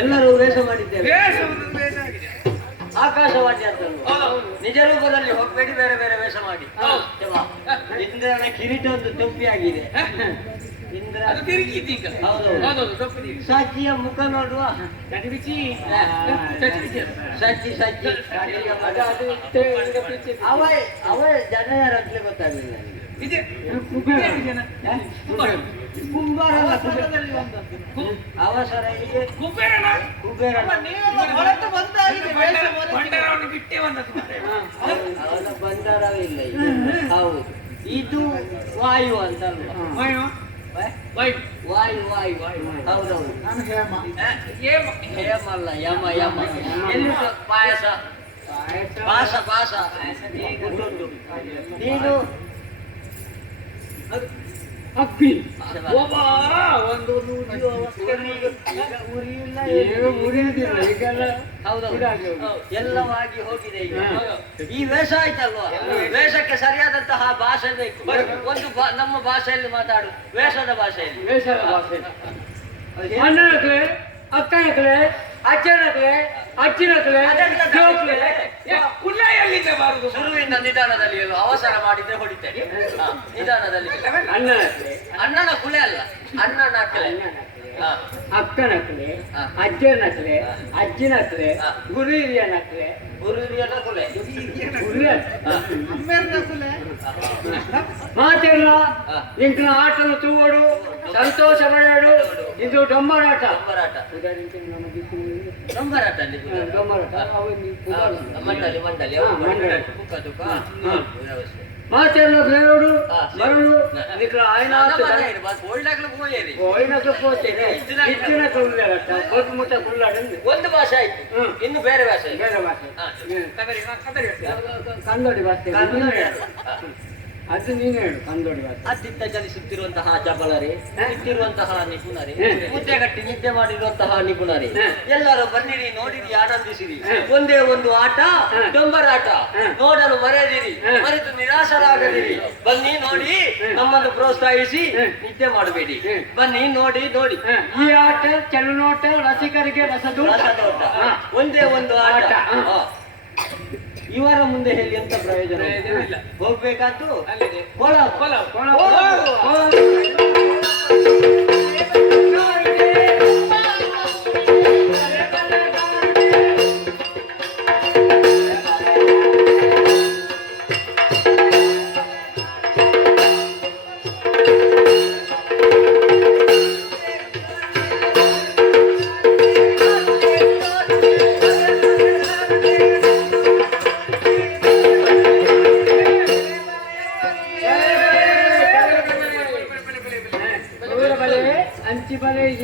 ಎಲ್ಲರೂ ವೇಷ ಮಾಡಿದ್ದೇವೆ. ಆಕಾಶವಾಣಿ ಅಂತ ನಿಜ ರೂಪದಲ್ಲಿ ಹೋಗ್ಬೇಡಿ, ಬೇರೆ ಬೇರೆ ವೇಷ ಮಾಡಿ. ಇಂದ್ರನ ಕಿರೀಟ ಒಂದು ಟೊಪ್ಪಿ ಆಗಿದೆ. ಇಂದ್ರ ಸಾಚಿಯ ಮುಖ ನೋಡುವ. ಸಚ್ಚಿ ಸಚ್ಚಿ ಅವ ಜನ ಯಾರತ್ಲೆ ಗೊತ್ತಾಗಲಿಲ್ಲ ನನಗೆ. ಕುಂಬಾರಲ್ಲ, ಅವಸರ ಹೀಗೆ ಕುಬೇರ ಬಂದಾರವಿಲ್ಲ. ಹೌದು, ಇದು ವಾಯು ಅಂತಲ್ವಾ? ವಾಯು ವಾಯು ಹೌದೌದು. ಹೇಮಲ್ಲ, ಯಮ ಯಮ. ಎಲ್ಲಿ ಪಾಯಸ ಪಾಸ ಪಾಸ ಗೊತ್ತುಂಟು. ನೀನು ಅಕ್ಕಿ ಒಂದು ಎಲ್ಲವಾಗಿ ಹೋಗಿದೆ ಈಗ. ಈ ವೇಷ ಆಯ್ತಲ್ವಾ? ವೇಷಕ್ಕೆ ಸರಿಯಾದಂತಹ ಭಾಷೆ ಬೇಕು. ಒಂದು ನಮ್ಮ ಭಾಷೆಯಲ್ಲಿ ಮಾತಾಡು, ವೇಷದ ಭಾಷೆಯಲ್ಲಿ. ವೇಷದ ಭಾಷೆಯಲ್ಲಿ ಅಣ್ಣನಕ್ಲೆ, ಅಕ್ಕನಕ್ಲೆ, ಅಜ್ಜನಕ್ಲೆ, ಅಜ್ಜಿನಕ್ಲೆ, ಕುಲ್ಲೆಯಲ್ಲಿದ್ದ ಬಾರುದು. ಶುರುವಿನ ನಿಧಾನದಲ್ಲಿ ಎಲ್ಲೋ ಅವಸರ ಮಾಡಿದ್ರೆ ಹೊಡಿತೇನೆ. ನಿಧಾನದಲ್ಲಿ ಅಣ್ಣನಕ್ಲೆ, ಅಣ್ಣನ ಕುಲೆ ಅಲ್ಲ, ಅಣ್ಣನ ಕಲೆ. ಅಕ್ಕನಕ್ಲೆ, ಅಜ್ಜನಕ್ಲೆ, ಅಜ್ಜಿನಕ್ಲೆ, ಗುರು ಹಿರಿಯನಕ್ಲೆ, ಗುರು ಹಿರಿಯನ ಕುಲೆ, ಮಾತೆಲ್ಲ ಇಂಕಿನ ಆಟದ ತೂವಡು, ಸಂತೋಷ ಪಡೆಯಡು. ಇದು ಡೊಂಬರಾಟ. ಡೊಂಬರಾಟ ಮಂಡಲಿ ಮಂಡಲಿ ಮಾತೆಲ್ಲ ಬೇರೋಡು ಮರಳು ನಿಕ್ಲ ಆಯ್ನಾತು ಒಂದು ಭಾಷೆ ಆಯ್ತು. ಇನ್ನು ಬೇರೆ ಭಾಷೆ, ಬೇರೆ ಭಾಷೆ, ಕನ್ನಡಿ ಭಾಷೆ. ಅದು ನೀನು ಹೇಳು, ಕಂದೋಡಿ ಭಾಷೆ. ಅತ್ತಿತ್ತ ಚಲಿಸುತ್ತಿರುವಂತಹ ಚಪಲರೇ, ನಿಂತಿರುವಂತಹ ನಿಪುಣರೇ, ಮುದ್ದೆಗಟ್ಟಿ ನಿದ್ದೆ ಮಾಡಿರುವಂತಹ ನಿಪುಣರೇ, ಎಲ್ಲರೂ ಬನ್ನಿರಿ, ನೋಡಿರಿ, ಆನಂದಿಸಿರಿ. ಒಂದೇ ಒಂದು ಆಟ, ಡೊಂಬರಾಟ. ನೋಡಲು ಮರೆಯದಿರಿ, ಮರೆತು ನಿರಾಶರಾಗದಿರಿ. ಬನ್ನಿ ನೋಡಿ, ನಮ್ಮನ್ನು ಪ್ರೋತ್ಸಾಹಿಸಿ, ನಿದ್ದೆ ಮಾಡಬೇಡಿ. ಬನ್ನಿ ನೋಡಿ ನೋಡಿ. ಈ ಆಟ ಚಲನೋಟ ರಸಿಕರಿಗೆ ರಸದೂಟ. ಒಂದೇ ಒಂದು ಆಟ. ಇವರ ಮುಂದೆ ಹೇಳಿ ಎಂತ ಪ್ರಯೋಜನ? ಹೋಗ್ಬೇಕಾದ್ದು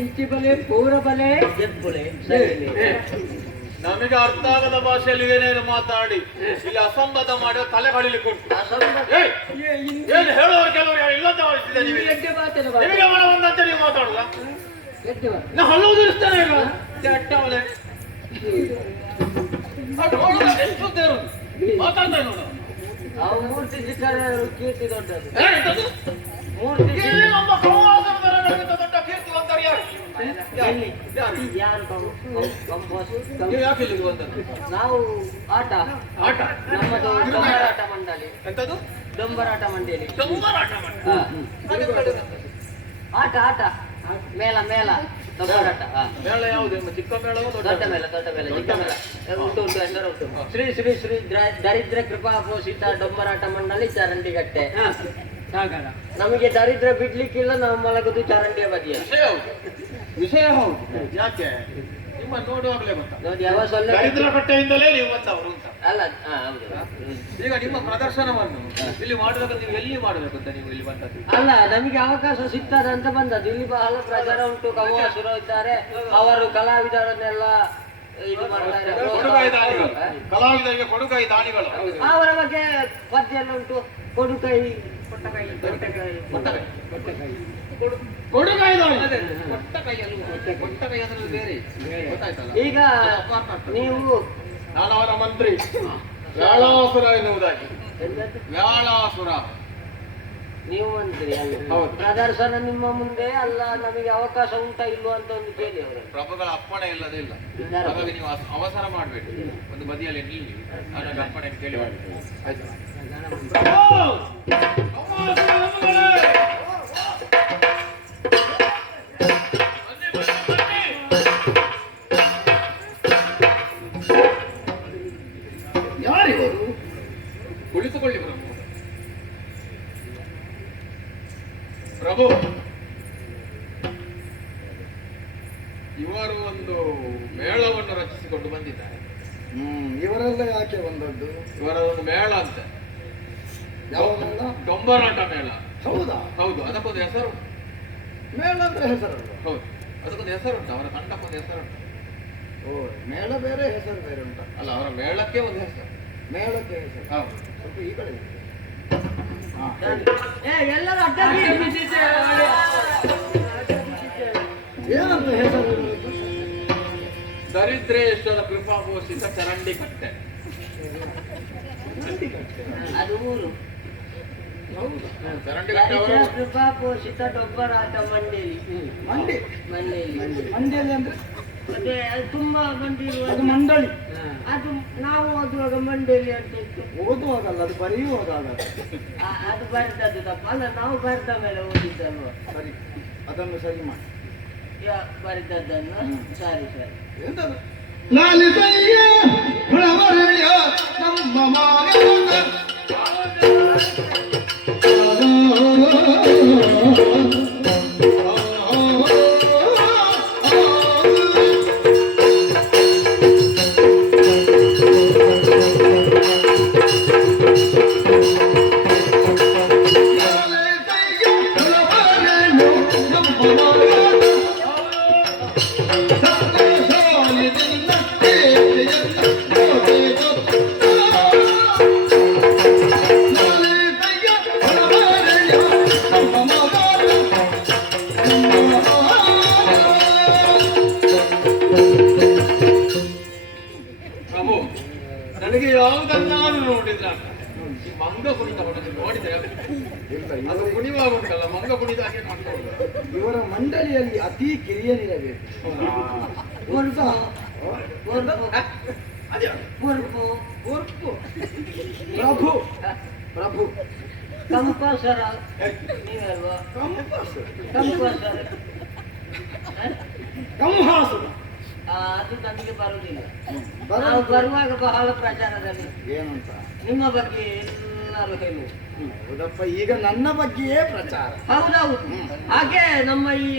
ಇಂಚಿ ಬಲೆ, ಪೂರ ಬಲೆ, ನಮಗೆ ಅರ್ಥ ಆಗದ ಭಾಷೆಯಲ್ಲಿ ಏನೇನು ಮಾತಾಡಿ ಇಲ್ಲಿ ಅಸಂಬದ್ಧ ಮಾಡಿ ತಲೆ ಕಡಿಲಿಕ್ಕೆ ಉಂಟು. ಏನು ಹೇಳುವವರು ಕೆಲವರು ಯಾರು ಇಲ್ಲಂತ ಮಾಡಿಸಿದೆ. ನಿಮಗೆ ಮನ ಬಂದಂತ ನೀವು ಮಾತಾಡುದ? ನಾ ಹಲ್ಲು ಉದುರಿಸ್ತೇನೆ ಈಗ. ಅಟ್ಟವಳೆ ಮಾತಾಡ್ತಾರೆ ನೋಡು. ಮೂರ್ತಿ ಕೀರ್ತಿ ದೊಡ್ಡದು. ನಮ್ಮ ಕೌಲಾಸನದವರಿಗಿಂತ ದೊಡ್ಡ ಕೀರ್ತಿವಂತರು ಯಾರು? ನಾವು ಆಟ ಆಟ ನಮ್ಮದು ಡೊಂಬರಾಟ ಮಂಡಳಿ. ಎಂತದು? ಡೊಂಬರಾಟ ಮಂಡಳಿ. ಡೊಂಬರಾಟ ಆಟ ಆಟ ಮೇಳ ಮೇಳ ಡೊಂಬರಾಟ. ಮೇಳ ಯಾವುದು? ಚಿಕ್ಕ ಮೇಳವೋ ದೊಡ್ಡ ಮೇಳ? ದೊಡ್ಡ ಮೇಳ, ಚಿಕ್ಕ ಮೇಳ ಉಂಟು ಉಂಟು, ಹೆಸರು ಉಂಟು. ಶ್ರೀ ಶ್ರೀ ಶ್ರೀ ದರಿದ್ರ ಕೃಪಾ ಪೋಷಿತ ಡೊಂಬರಾಟ ಮಂಡಳಿ ಚರಂಡಿಗಟ್ಟೆ. ನಮಗೆ ದರಿದ್ರ ಬಿಡ್ಲಿಕ್ಕಿಲ್ಲ, ನಾವು ಮಲಗುದು ಚರಂಡಿಯ ಬದಿಯ. ವಿಷಯ ಹೌದು. ಯಾಕೆ ನಿಮ್ಮ ನೋಡುವಾಗಲೇ ಗೊತ್ತಾ ನೋಡಿ ಯಾವ ಸೊಳ್ಳೆ ದರಿದ್ರ ಕಟ್ಟೆಯಿಂದಲೇ ನೀವು ಬಂದವರು ಅಂತ. ಅಲ್ಲ ಹೌದು ಈಗ ನಿಮ್ಮ ಪ್ರದರ್ಶನವನ್ನು ಇಲ್ಲಿ ಮಾಡಬೇಕು, ನೀವು ಎಲ್ಲಿ ಮಾಡಬೇಕು ಅಂತ ನೀವು ಇಲ್ಲಿ ಬಂದದ್ದು? ಅಲ್ಲ ನಮಗೆ ಅವಕಾಶ ಸಿಗ್ತದೆ ಅಂತ ಬಂದದ್ದು. ಇಲ್ಲಿ ಬಹಳ ಪ್ರಚಾರ ಉಂಟು, ಕಮಲಾಸುರ ಇದ್ದಾರೆ, ಅವರು ಕಲಾವಿದರನ್ನೆಲ್ಲ ಇದು ಮಾಡ್ತಾರೆ, ಕೊಡುಗೈ ದಾನಿಗಳು, ಕಲಾವಿದರಿಗೆ ಕೊಡುಗೈ ದಾನಿಗಳು. ಅವರ ಬಗ್ಗೆ ಪದ್ಯ ಎಲ್ಲ ಉಂಟು. ಕೊಡುಗೈ ಕೊಟ್ಟಕೈ ಕೊಡುಗೈ ದಾನಿ ಕೊಟ್ಟ ಕೈ ಅಂದ್ರೆ ಬೇರೆ ಗೊತ್ತಾಯ್ತಲ್ಲ. ಈಗ ನೀವು ನಾನು ಅವರ ಮಂತ್ರಿ ವ್ಯಾಳಾಸುರ ಎನ್ನುವುದಾಗಿ. ಎಂತದ್ದು? ವ್ಯಾಳಾಸುರ ನೀವು ಮಂತ್ರಿ ಅಲ್ಲ. ಹೌದು. ಪ್ರದರ್ಶನ ನಿಮ್ಮ ಮುಂದೆ ಅಲ್ಲ, ನಮಗೆ ಅವಕಾಶ ಉಂಟಾ ಇಲ್ವಾ ಅಂತ ಒಂದು ಕೇಳಿ ಅವರು. ಪ್ರಭುಗಳ ಅಪ್ಪಣೆ ಇಲ್ಲದೇ ಇಲ್ಲ, ಹಾಗಾಗಿ ನೀವು ಅವಸರ ಮಾಡಬೇಡಿ, ಒಂದು ಬದಿಯಲ್ಲಿ ನಿಲ್ಲಿ, ಅವರ ಅಪ್ಪಣೆ ಕೇಳಿ ಮಾಡಿ. ಆಯ್ತು. ಯಾರಿವರು? ಕುಳಿತುಕೊಳ್ಳಿ ಪ್ರಭು. ಪ್ರಭು, ಇವರು ಒಂದು ಮೇಳವನ್ನು ರಚಿಸಿಕೊಂಡು ಬಂದಿದ್ದಾರೆ. ಇವರೆಲ್ಲ ಯಾಕೆ ಬಂದದ್ದು? ಇವರ ಒಂದು ಮೇಳ ಅಂತ. ಯಾವ ಮೇಳ? ಡೊಂಬರಾಟ ಮೇಳ. ಹೌದಾ? ಹೌದು, ಅದಕ್ಕೊಂದು ಹೆಸರು. ಮೇಳ ಅಂದ್ರೆ ಹೆಸರಲ್ಲ? ಹೌದು, ಅದಕ್ಕೊಂದು ಹೆಸರುಂಟು, ಅವರ ತಂಡಕ್ಕೊಂದು ಹೆಸರುಂಟು. ಓ, ಮೇಳ ಬೇರೆ ಹೆಸರು ಬೇರೆ ಉಂಟಾ? ಅಲ್ಲ, ಅವರ ಮೇಳಕ್ಕೆ ಒಂದು ಹೆಸರು. ಮೇಳಕ್ಕೆ ಹೆಸರು. ಹೌದು. ಸ್ವಲ್ಪ ಈ ಕಡೆ ಇದೆ. ಎಲ್ಲರೂ ಅಡ್ಡ ಏನಂತ ಹೆಸರು? ದರಿದ್ರೇಶ್ವರ ಕೃಪಾಪೋಷಿತ ಚರಂಡಿ ಕಟ್ಟೆ. ಅದು ಊರು. ಹೌದಾ? ಚರಂಡಿ ಕಟ್ಟೆ ಅವರು ಕೃಪಾ ಪೋಷಿತ ಡೊಬ್ಬರಾಟ ಮಂಡಳಿ. ಮಂಡಿ? ಮಂಡಳಿ ಮಂಡಿಯಲ್ಲಿ ಅಂದ್ರೆ ಮತ್ತೆ ಅದು ತುಂಬಾ ಮಂದಿ ಇರುವ ಅದು ಮಂಡಳಿ. ಅದು ನಾವು ಓದುವಾಗ ಮಂಡಳಿ ಅಂತ ಇತ್ತು. ಓದುವಾಗಲ್ಲ, ಅದು ಬರೆಯುವಾಗಲ್ಲ. ಅದು ಬರೆದದ್ದು ತಪ್ಪ ಅಲ್ಲ, ನಾವು ಬರೆದ ಮೇಲೆ ಓದಿದ್ದಲ್ವ. ಸರಿ, ಅದನ್ನು ಸರಿ ಮಾಡಿ. ಬರೆದದ್ದನ್ನು ಸರಿ ಸರಿ. ಎಂತದು? ಲಾಲಿತಯ್ಯ ಪ್ರವರಣ್ಯ ನಮ್ಮ ಮಾಗದ ಪ್ರಭು, ನನಗೆ ಯಾವುದನ್ನಾದ್ರೂ ನೋಡಿದ್ರ ಈ ಮಂಗ ಕುಣಿತ ನೋಡಿದ್ರೆ ಇಲ್ಲ, ಅದು ಕುಣಿವಾಗ ಉಂಟಲ್ಲ, ಮಂಗ ಕುಣಿತ ಹಾಗೆ ಕಾಣ್ತದೆ. ಇವರ ಮಂಡಳಿಯಲ್ಲಿ ಅತಿ ಕಿರಿಯನಿರಬೇಕು. ಪ್ರಭು ಪ್ರಭು ಕಂಪಾಸರ ನೀವಲ್ವಾ? ಕಂಪಾಸರ ಕಂಪಾಸರ ಕಂಹಾಸುರ. ಅದು ನಮಗೆ ಬರುವುದಿಲ್ಲ. ಬರಲ್ಲ. ನಾವು ಬರುವಾಗ ಬಹಳ ಪ್ರಚಾರದಲ್ಲಿ ಏನಂತ? ನಿಮ್ಮ ಬಗ್ಗೆ ಎಲ್ಲರೂ ಹೇಳುವ. ಹೌದಪ್ಪ, ಈಗ ನನ್ನ ಬಗ್ಗೆಯೇ ಪ್ರಚಾರ. ಹೌದೌದು. ಹಾಗೆ ನಮ್ಮ ಈ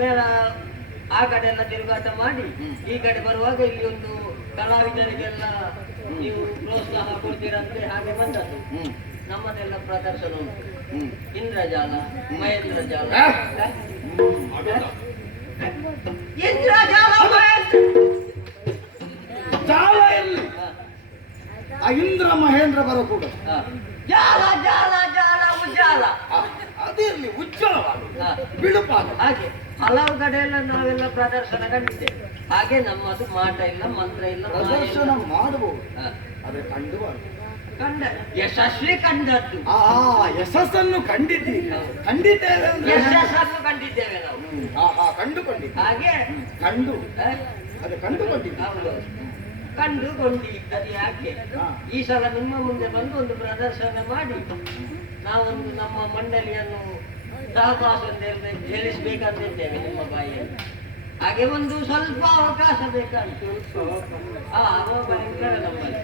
ಮೇಳ ಆ ಕಡೆ ಎಲ್ಲ ತಿರುಗಾಟ ಮಾಡಿ ಈ ಕಡೆ ಬರುವಾಗ ಇಲ್ಲಿ ಒಂದು ಕಲಾವಿದರಿಗೆಲ್ಲ ನೀವು ಪ್ರೋತ್ಸಾಹ ಕೊಡ್ತೀರಂತೆ, ಹಾಗೆ ಬಂದದ್ದು. ನಮ್ಮದೆಲ್ಲ ಪ್ರದರ್ಶನ ಉಂಟು. ಇಂದ್ರಜಾಲ, ಮಹೇಂದ್ರ ಜಾಲ. ಇಂದ್ರಜಾಲ, ಮಹೇಂದ್ರ ಜಾಲ ಎಲ್ಲಿ? ಆ ಇಂದ್ರ ಮಹೇಂದ್ರ ಬರಕೂಡ. ಜಾಲ ಜಾಲ ಜಾಲ ಉಜ್ಜಾಲ. ಅದಿರ್ಲಿ, ಉಜ್ವಲವಾದ ಹಾ. ಬಿಳುಪಾದ. ಹಾಗೆ ಹಲವು ಕಡೆಯೆಲ್ಲ ನಾವೆಲ್ಲ ಪ್ರದರ್ಶನ ಕಂಡಿದ್ದೇವೆ. ಹಾಗೆ ನಮ್ಮದು ಮಾಟ ಇಲ್ಲ, ಮಂತ್ರ ಇಲ್ಲ, ಮಾಯ ಇಲ್ಲ. ಪ್ರದರ್ಶನ ಮಾಡಬಹುದು, ಹಾ. ಆದ್ರೆ ಕಂಡುಬಾರದು. ಕಂಡ ಯಶಸ್ವಿ ಕಂಡದ್ದು. ಆ ಯಶಸ್ಸನ್ನು ಕಂಡಿದ್ದೀರಿ. ಕಂಡಿದ್ದೇವೆ ಅಂದ್ರೆ ಯಶಸ್ಸನ್ನು ಕಂಡಿದ್ದೇವೆ ನಾವು. ಕಂಡುಕೊಂಡಿದ್ದೆ. ಹಾಗೆ ಕಂಡು ಹ? ಅದು ಕಂಡುಕೊಂಡಿದ್ದೆ. ಹೌದು. ಕಂಡುಕೊಂಡಿದ್ದದು ಯಾಕೆ ಹಾ. ಈ ಸಲ ನಿಮ್ಮ ಮುಂದೆ ಬಂದು ಒಂದು ಪ್ರದರ್ಶನ ಮಾಡಿ ನಾವೊಂದು ನಮ್ಮ ಮಂಡಳಿಯನ್ನು ಸಹವಾಸ ಹೇಳಿಸ್ಬೇಕಂತಿದ್ದೇವೆ ನಿಮ್ಮ ಬಾಯಿಯಲ್ಲಿ. ಹಾಗೆ ಒಂದು ಸ್ವಲ್ಪ ಅವಕಾಶ ಬೇಕಾಗ್ತು. ಭಯಂಕರ ನಮ್ಮಲ್ಲಿ.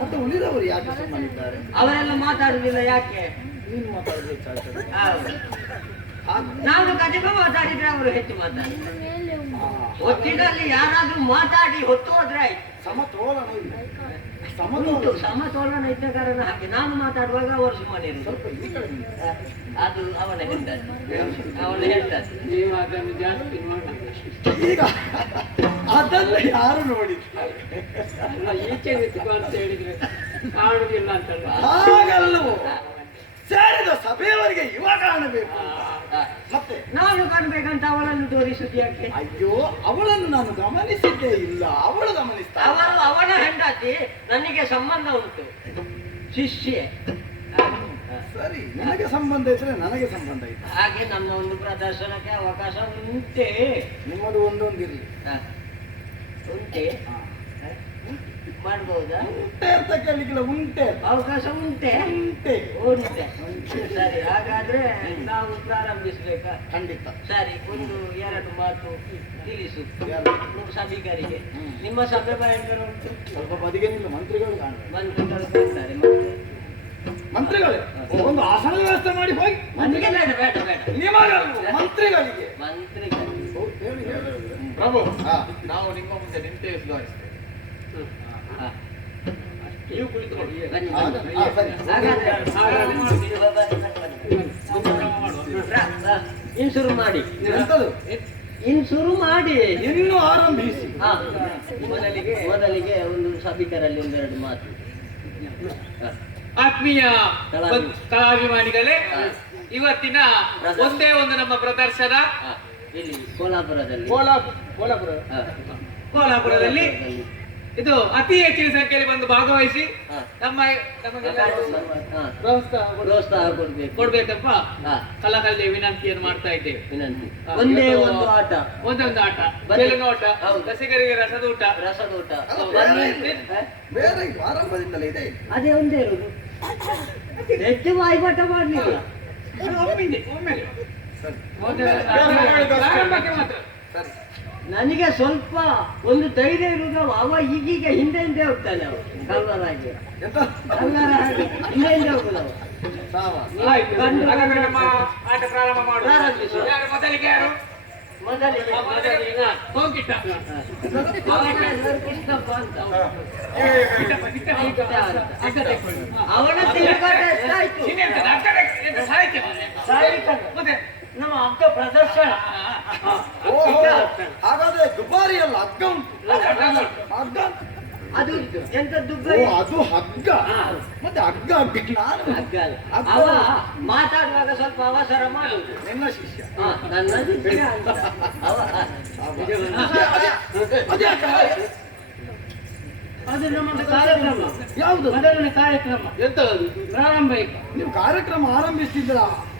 ಮತ್ತೆ ಉಳಿದವರು ಯಾಕೆ ಸುಮ್ಮನಿದ್ದಾರೆ? ಅವರೆಲ್ಲ ಮಾತಾಡುದಿಲ್ಲ ಯಾಕೆ? ನೀನು ಮಾತಾಡಬೇಕಾಗ್ತದೆ. ಹೌದು. ನಾವು ಕಡಿಮೆ ಮಾತಾಡಿದ್ರೆ ಅವರು ಹೆಚ್ಚು ಮಾತಾಡ್ತಾರೆ. ಒಟ್ಟಿನಲ್ಲಿ ಯಾರಾದ್ರೂ ಮಾತಾಡಿ ಹೊತ್ತು ಹೋದ್ರೆ ಆಯ್ತು. ಸಮತೋಲನ ಇಲ್ಲ. ಉಂಟು ಸಮತೋಲನ ಇದ್ದ ಕಾರಣ ಹಾಗೆ ನಾನು ಮಾತಾಡುವಾಗ ಅವರು ಸುಮ್ಮನೆ ಸ್ವಲ್ಪ ಈ ಕಡೆ ನಿಲ್ಲಿ. ಅದು ಅವನ ಹೆಂಡತಿ. ಅವನ ಹೆಂಡತಿ. ನೀವು ಅದನ್ನು ಜಾಸ್ತಿ ಮಾಡಿ ಈಗ ಅದನ್ನ ಯಾರು ನೋಡಿದ್ದಾರೆ? ಈಚೆ ನಿಂತ್ಕೊ ಅಂತ ಹೇಳಿದ್ರೆ ಕಾಣುದಿಲ್ಲ ಅಂತಲ್ಲ. ಹಾಗಲ್ಲವೋ, ಸೇರಿದ ಸಭೆಯವರಿಗೆ ಇವ ಕಾಣಬೇಕು. ಮತ್ತೆ ನಾನು ಕಾಣ್ಬೇಕಂತ ಅವಳನ್ನು ತೋರಿಸುದು ಯಾಕೆ? ಅಯ್ಯೋ, ಅವಳನ್ನು ನಾನು ಗಮನಿಸಿದ್ದೇ ಇಲ್ಲ, ಅವಳು ಗಮನಿಸ್ತಾ ಅವಳು ಅವನ ಹೆಂಡತಿ, ನನಗೆ ಸಂಬಂಧ ಉಂಟು, ಶಿಷ್ಯೆ. ಸರಿ, ನನಗೆ ಸಂಬಂಧ ಇದ್ರೆ ನನಗೆ ಸಂಬಂಧ ಇದೆ. ಹಾಗೆ ನಮ್ಮ ಒಂದು ಪ್ರದರ್ಶನಕ್ಕೆ ಅವಕಾಶ ಉಂಟೆ. ನಿಮ್ಮದು ಒಂದೊಂದಿರಲಿ. ಉಂಟೆ ಮಾಡ್ಬಹುದಾ? ಉಂಟೆ ಅಂತ ಕೇಳಲಿಕ್ಕಿಲ್ಲ, ಉಂಟೆ ಅವಕಾಶ ಉಂಟೆ. ಉಂಟೆ ಉಂಟೆ. ಸರಿ, ಹಾಗಾದ್ರೆ ನಾವು ಪ್ರಾರಂಭಿಸ್ಬೇಕಾ? ಖಂಡಿತ. ಸರಿ, ಒಂದು ಎರಡು ಮಾತು ತಿಳಿಸು ಯಾರು? ಸಭಿಕರಿಗೆ. ನಿಮ್ಮ ಸಭೆ ಭಯಂಕರ ಉಂಟು. ಸ್ವಲ್ಪ ಬದಿಗೆ ನಿಲ್ಲ, ಮಂತ್ರಿಗಳು ಕಾಣಬೇಕು. ಮಂತ್ರಿಗಳು ಬರ್ತಾರೆ. ಮತ್ತೆ ಮಂತ್ರಿಗಳೇ, ಒಂದು ಆಸನ ವ್ಯವಸ್ಥೆ ಮಾಡಿ ಹೋಗಿ. ನನಗೆ ಬೇಡ ಬೇಡ ಬೇಡ. ನಿಮಗಲ್ವ, ಮಂತ್ರಿಗಳಿಗೆ. ಮಂತ್ರಿಗಳು ಹೇಳಿ, ಹೇಳಿ. ಪ್ರಭು, ಹಾ. ನಾವು ನಿಮ್ಮ ಮುಂದೆ ನಿಂತೇ ಸುಧಾರಿಸ್ತೇವೆ. ಹಾ. ನೀವು ಕುಳಿತುಕೊಳ್ಳಿ. ಬನ್ನಿ, ಹಾ, ಬನ್ನಿ. ಹಾ, ಸರಿ. ಹಾಗಾದ್ರೆ ಇನ್ ಶುರು ಮಾಡಿ. ಎಂತದು? ಇನ್ ಶುರು ಮಾಡಿ. ಇನ್ನು ಆರಂಭಿಸಿ. ಹಾ. ಮೊದಲಿಗೆ ಒಂದು ಸಭಿಕರಲ್ಲಿ ಒಂದೆರಡು ಮಾತು. ಹಾ. ಆತ್ಮೀಯ ಕಲಾಭಿಮಾನಿಗಳೇ, ಇವತ್ತಿನ ಪ್ರದರ್ಶನ. ಒಂದೇ ಒಂದು ನಮ್ಮ ಪ್ರದರ್ಶನ ಹಾ. ಇಲ್ಲಿ ಕೋಲಾಪುರದಲ್ಲಿ. ಕೋಲಾಪುರ. ಹಾ. ಕೋಲಾಪುರದಲ್ಲಿ ಇದು ಅತಿ ಹೆಚ್ಚಿನ ಸಂಖ್ಯೆಯಲ್ಲಿ ಬಂದು ಭಾಗವಹಿಸಿ ಹಾ. ನಮಗೆಲ್ಲ ಹಾ. ಪ್ರೋತ್ಸಾಹ ಕೊಡ್ಬೇಕು. ಕೊಡ್ಬೇಕಪ್ಪ ಹಾ. ಕಲಾಕಲ್ಲಿ ವಿನಂತಿಯನ್ನು ಮಾಡ್ತಾ ಇದ್ದೇವೆ. ವಿನಂತಿ. ಹಾ, ಒಂದೇ ಇವತ್ತು ಒಂದು ಆಟ. ಒಂದೊಂದು ಆಟ, ಬನ್ನಿ. ಬೆಲೂನೋಟ, ಹೌದು. ರಸಿಕರಿಗೆ ರಸದೂಟ. ರಸದೂಟ. ಅಲ್ಲ, ಬನ್ನಿ. ಹಾ? ಬೇರೆ ಇದು ಆರಂಭದಿಂದಲೇ ಇದೆ. ಅದೇ ಒಂದೇ ಇರುದು. ಹೆಚ್ಚು ಬಾಯಿಪಾಠ ಮಾಡ್ಲಿಲ್ಲ. ಒಮ್ಮೆಲೆ. ಸರಿ, ಪ್ರಾರಂಭಕ್ಕೆ ಮಾತ್ರ. ಸರಿ. ನನಗೆ ಸ್ವಲ್ಪ ಒಂದು ಧೈರ್ಯ ಇರುವುದು. ಅವ ಈಗೀಗ ಹಿಂದೆ ಹಿಂದೆ ಹೋಗ್ತಾನೆ. ಅವ ಕಳ್ಳರಾಗಿ ಎಂತ? ಕಳ್ಳರ ಹಾಗೆ ಹಿಂದೆ ಹಿಂದೆ ಹೋಗುದು ಅವ. ಸಾವಾಸ. ಆಯ್ತು. ಹಾಗಾದ್ರೆ ನಮ್ಮ ಆಟ ಪ್ರಾರಂಭ ಮಾಡುವ. ಪ್ರಾರಂಭಿಸು. ಯಾರು ಮೊದಲಿಗೆ? ಯಾರು ಮೊದಲಿಗೆ ಮೊದಲಿಗೆ? ಹೋಗಿಟ್ಟ. ಅವನ ಹೆಸರು ಕೃಷ್ಣಪ್ಪ ಅಂತ. ಅವನ ತಿರುಗಾಟ ಎಷ್ಟಾಯ್ತು? ಇನ್ನೆಂತದು? ಎಂತ ಸಾಹಿತ್ಯ ಮಾರ್ರೆ? ಸಾಹಿತ್ಯ. ಮತ್ತೆ ನಮ್ಮ ಅಗ್ಗ ಪ್ರದರ್ಶನ. ಓಹೋ, ಹಾಗಾದ್ರೆ ದುಬಾರಿ ಅಲ್ಲ, ಹಗ್ಗ ಉಂಟು. ಹಗ್ಗ ಅದು ಎಂತ ದುಗ್ಗ. ಓ, ಅದು ಹಗ್ಗ. ಮತ್ತೆ ಹಗ್ಗ ಹಗ್ಗ ನಾನು ಹಗ್ಗ ಅಲ್ಲ. ಹಗ್ಗ ಅವ ಅಲ್ಲ. ಮಾತಾಡುವಾಗ ಸ್ವಲ್ಪ ಅವಸರ ಮಾಡುದು. ನಿನ್ನ ಶಿಷ್ಯ. ನನ್ನ ಶಿಷ್ಯ ಅಂತ. ಅವ ಅದೇ ಹಗ್ಗ. ಅದು ನಮ್ಮದು ಕಾರ್ಯಕ್ರಮ. ಯಾವುದು? ಮೊದಲನೇ ಕಾರ್ಯಕ್ರಮ. ಎಂತದು? ಪ್ರಾರಂಭ ಈಗ. ನೀವು ಕಾರ್ಯಕ್ರಮ ಆರಂಭಿಸಿದ್ರ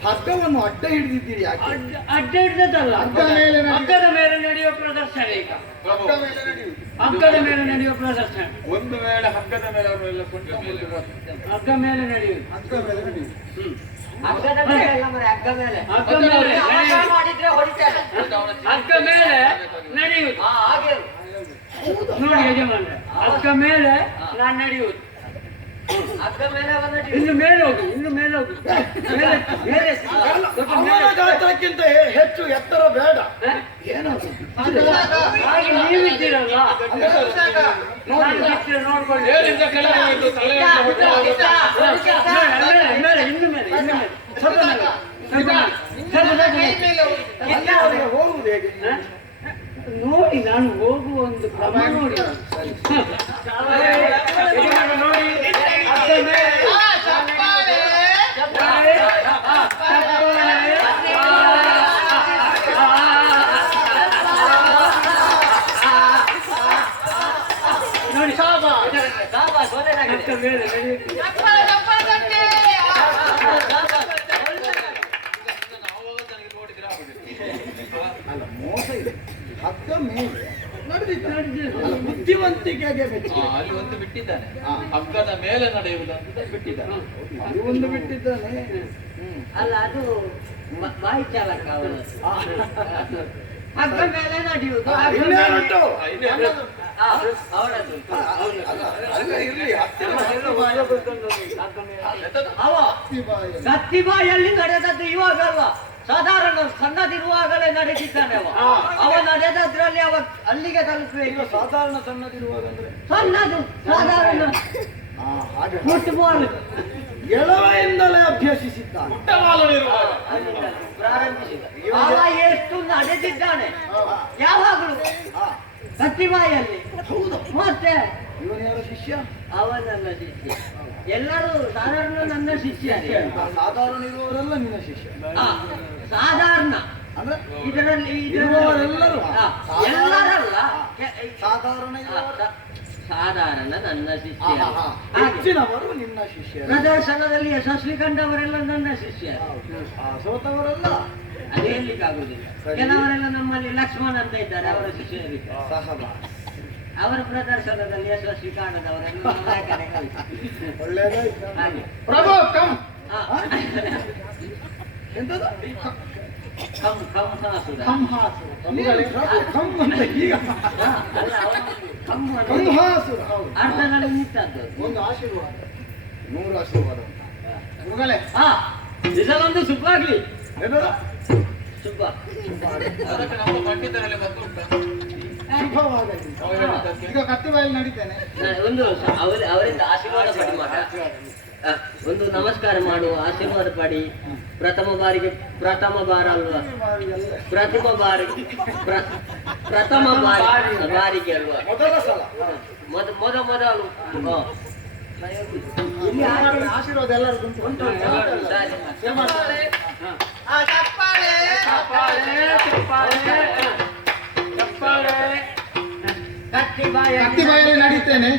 ಹಗ್ಗವನ್ನು ಅಡ್ಡ ಹಿಡಿದಿದ್ದೀರಿ ಯಾಕೆ? ಅಡ್ಡ ಹಿಡ್ದದ್ದಲ್ಲ. ಹಗ್ಗ ಮೇಲೆ ನಡೆಯುವ- ಹಗ್ಗದ ಮೇಲೆ ನಡೆಯುವ ಪ್ರದರ್ಶನ ಈಗ. ಪ್ರಭು, ಹಗ್ಗ ಮೇಲೆ ನಡೆಯುವುದು. ಹಗ್ಗದ ಮೇಲೆ ನಡೆಯುವ ಪ್ರದರ್ಶನ. ಒಂದು ವೇಳೆ ಹಗ್ಗದ ಮೇಲೆ ಅವರೆಲ್ಲ ಕೊಂಡ ಮೇಲೆ ಹಗ್ಗ ಮೇಲೆ ನಡೆಯುವುದು. ಹಗ್ಗ ಮೇಲೆ ನಡೆಯುವುದು. ಹಗ್ಗದ ಮೇಲೆ ಅಲ್ಲ ಮರೆ, ಹಗ್ಗ ಮೇಲೆ. ಹಗ್ಗ ಮೇಲೆ ಅವಸರ ಮಾಡಿದ್ರೆ ಹೊಡಿತಾರೆ. ಹಗ್ಗ ಮೇಲೆ ನಡೆಯುವುದು. ಹಾಗೆ ನೋಡಿ ಯಜಮಾನ್ರೆ, ಹಗ್ಗ ಮೇಲೆ ನಾನು ನಡೆಯುವುದು. ಹಗ್ಗ ಮೇಲೆ ಅವ ನಡೆಯುವುದು. ಇನ್ನು ಮೇಲೆ ಹೋಗಿ, ಇನ್ನು ಮೇಲೆ ಹೋಗಿ. ಮೇಲೆ ಮೇಲೆ ಅಲ್ಲ, ಅವನ ಗಾತ್ರಕ್ಕಿಂತ ಹೆಚ್ಚು ಎತ್ತರ ಬೇಡ. ಏನದು? ಹಾಗೆ ನೀವಿದ್ದೀರಲ್ಲ, ನಾನು ಬಿಟ್ಟರೆ ನೋಡ್ಕೊಳ್ಳಿ. ಏನಿಂದ ಕೆಳಗೆ ತಲೆಯನ್ನು ಹೊಡೆದು ಮೇಲೆ, ಇನ್ನು ಮೇಲೆ, ಇನ್ನು ಮೇಲೆ. ಸ್ವಲ್ಪ ಮೇಲೆ, ಸ್ವಲ್ಪ ಮೇಲೆ, ಸ್ವಲ್ಪ ಮೇಲೆ. ಅಲ್ಲಿವರೆಗೆ ಹೋಗುವುದು ಹೇಗೆ? ನೋಡಿ, ನಾನು ಹೋಗುವ ಒಂದು ಕ್ರಮ ನೋಡಿ. ಯಜಮಾನ ನೋಡಿ, ಹಗ್ಗ ಮೇಲೆ ನೋಡಿ, ಸಾಬಾಸ್, ಒಳ್ಳೆದಾಗಿದೆ. ಹಗ್ಗ ಮೇಲೆ ನಡೆಯುತ್ತೆ. ಅಲ್ಲ, ಮೋಸ ಇದೆ. ಹಗ್ಗ ಮೇಲೆ ನಡೆದಿದ್ದ. ಅಲ್ಲ, ಬುದ್ಧಿವಂತಿಕೆಗೆ ಮೆಚ್ಚುಗೆ. ಅಲ್ಲಿ ಒಂದು ಬಿಟ್ಟಿದ್ದಾನೆ. ಹಾ. ಹಗ್ಗದ ಮೇಲೆ ನಡೆಯುವುದು ಅಂತ ಬಿಟ್ಟಿದ್ದಾನೆ. ಅದು ಒಂದು ಬಿಟ್ಟಿದ್ದಾನೆ. ಅಲ್ಲ, ಅದು ಬಾಯಿ ಚಾಲಕ ಅವನು. ಹಗ್ಗ ಮೇಲೆ ನಡೆಯುವುದು. ಹಗ್ಗ ಮೇಲೆ- ಇನ್ನೇನುಂಟು? ಹಾ, ಅವನದ್ದು. ಅಲ್ಲ, ಅಲ್ಲ, ಇರ್ಲಿ. ಅವ ಹತ್ತಿ ಬಾಯಲ್ಲಿ. ಕತ್ತಿ ಬಾಯಲ್ಲಿ ನಡೆದದ್ದು ಇವಾಗಲ್ಲ, ಸಾಧಾರಣ ಸಣ್ಣದಿರುವಾಗಲೇ ನಡೆದಿದ್ದಾನೆ ಅವ ನಡೆದದ್ರಲ್ಲಿ ಅವ ಅಲ್ಲಿಗೆ ತಲುಪಬೇಕು. ಸಾಧಾರಣ ಸಣ್ಣದಿರುವಾಗ ಅಂದ್ರೆ ಸಣ್ಣದು ಸಾಧಾರಣ ಹಾಗೆ ಫುಟ್ಬಾಲ್ ಎಳವೆಯಿಂದಲೇ ಅಭ್ಯಸಿಸಿದ್ದಾನೆ. ಪ್ರಾರಂಭಿಸಿದ ಅವ ಎಷ್ಟು ನಡೆದಿದ್ದಾನೆ ಯಾವಾಗಲೂ ಕತ್ತಿಬಾಯಲ್ಲಿ. ಹೌದು, ಮತ್ತೆ ಇವನ ಯಾರ ಶಿಷ್ಯ? ಅವ ನನ್ನ ಶಿಷ್ಯ. ಎಲ್ಲರೂ ಸಾಧಾರಣ ನನ್ನ ಶಿಷ್ಯ. ಸಾಧಾರಣ ಇರುವವರೆಲ್ಲ ನಿನ್ನ ಶಿಷ್ಯ ಸಾಧಾರಣ ಅಂದ್ರೆ ಇದರಲ್ಲಿ ಇರುವವರೆಲ್ಲರೂ ಎಲ್ಲರಲ್ಲ ಸಾಧಾರಣ ಸಾಧಾರಣ ನನ್ನ ಶಿಷ್ಯ. ಹೆಚ್ಚಿನವರು ನಿನ್ನ ಶಿಷ್ಯ. ಪ್ರದರ್ಶನದಲ್ಲಿ ಯಶಸ್ವಿ ಕಂಡವರೆಲ್ಲ ನನ್ನ ಶಿಷ್ಯ. ಸೋತವರೆಲ್ಲ ಅದು ಹೇಳಲಿಕ್ಕಾಗುದಿಲ್ಲ. ಕೆಲವರೆಲ್ಲ ನಮ್ಮಲ್ಲಿ ಲಕ್ಷ್ಮಣ ಅಂತ ಇದ್ದಾರೆ, ಅವರ ಶಿಷ್ಯರಿದ್ದಾರೆ. ಸಹಬಾಸ್ ಅವರ ಪ್ರದರ್ಶನದಲ್ಲಿ ಯಶಸ್ವಿ ಕಾಣದವರೆಲ್ಲ ನಮ್ಮ ಕಡೆ ಕಳಿಸಿ. ಒಳ್ಳೆಯದಾಯ್ತು. ಹಾಗೆ ಪ್ರಭು ಕಮ್ ಎಂತದು? ಕಂಹಾಸುರ. ಕಮ್ ಅಂತ ಈಗ ಅಲ್ಲ, ಅವನು ಕಂಹ ಕಂಹಾಸುರ. ಹೌದು, ಅರ್ಥದಲ್ಲಿ ನಿಂತದ್ದು. ಒಂದು ಆಶೀರ್ವಾದ, 100 ಆಶೀರ್ವಾದ. ಗುರುಗಳೇ ಇದರೊಂದು ಶುಭ ಆಗ್ಲಿ. ಎಂತದು? ಶುಭ ಅದಕ್ಕೆ ನಮ್ಮ ಪಂಡಿತರಲ್ಲಿ ಗೊತ್ತುಂಟಾ ಶುಭವಾಗಲಿ. ಈಗ ಕತ್ತಿಬಾಯಲ್ಲಿ ನಡೀತೇನೆ. ಒಂದು ಅವರಿಂದ ಆಶೀರ್ವಾದ ಪಡಿ ಮಾಡ. ಒಂದು ನಮಸ್ಕಾರ ಮಾಡುವ, ಆಶೀರ್ವಾದ ಪಡಿ. ಪ್ರಥಮ ಬಾರ ಅಲ್ವಾ? ಪ್ರಥಮ ಬಾರಿಗೆ ಅಲ್ವಾ? ಮೊದಲ ಸಲ ಮೊದಲು ಇಲ್ಲಿ ಆಶೀರ್ವಾದ ಎಲ್ಲರಿಗೂ ಉಂಟು. ಕತ್ತಿಬಾಯಲ್ಲಿ ನಡೀತೇನೆ.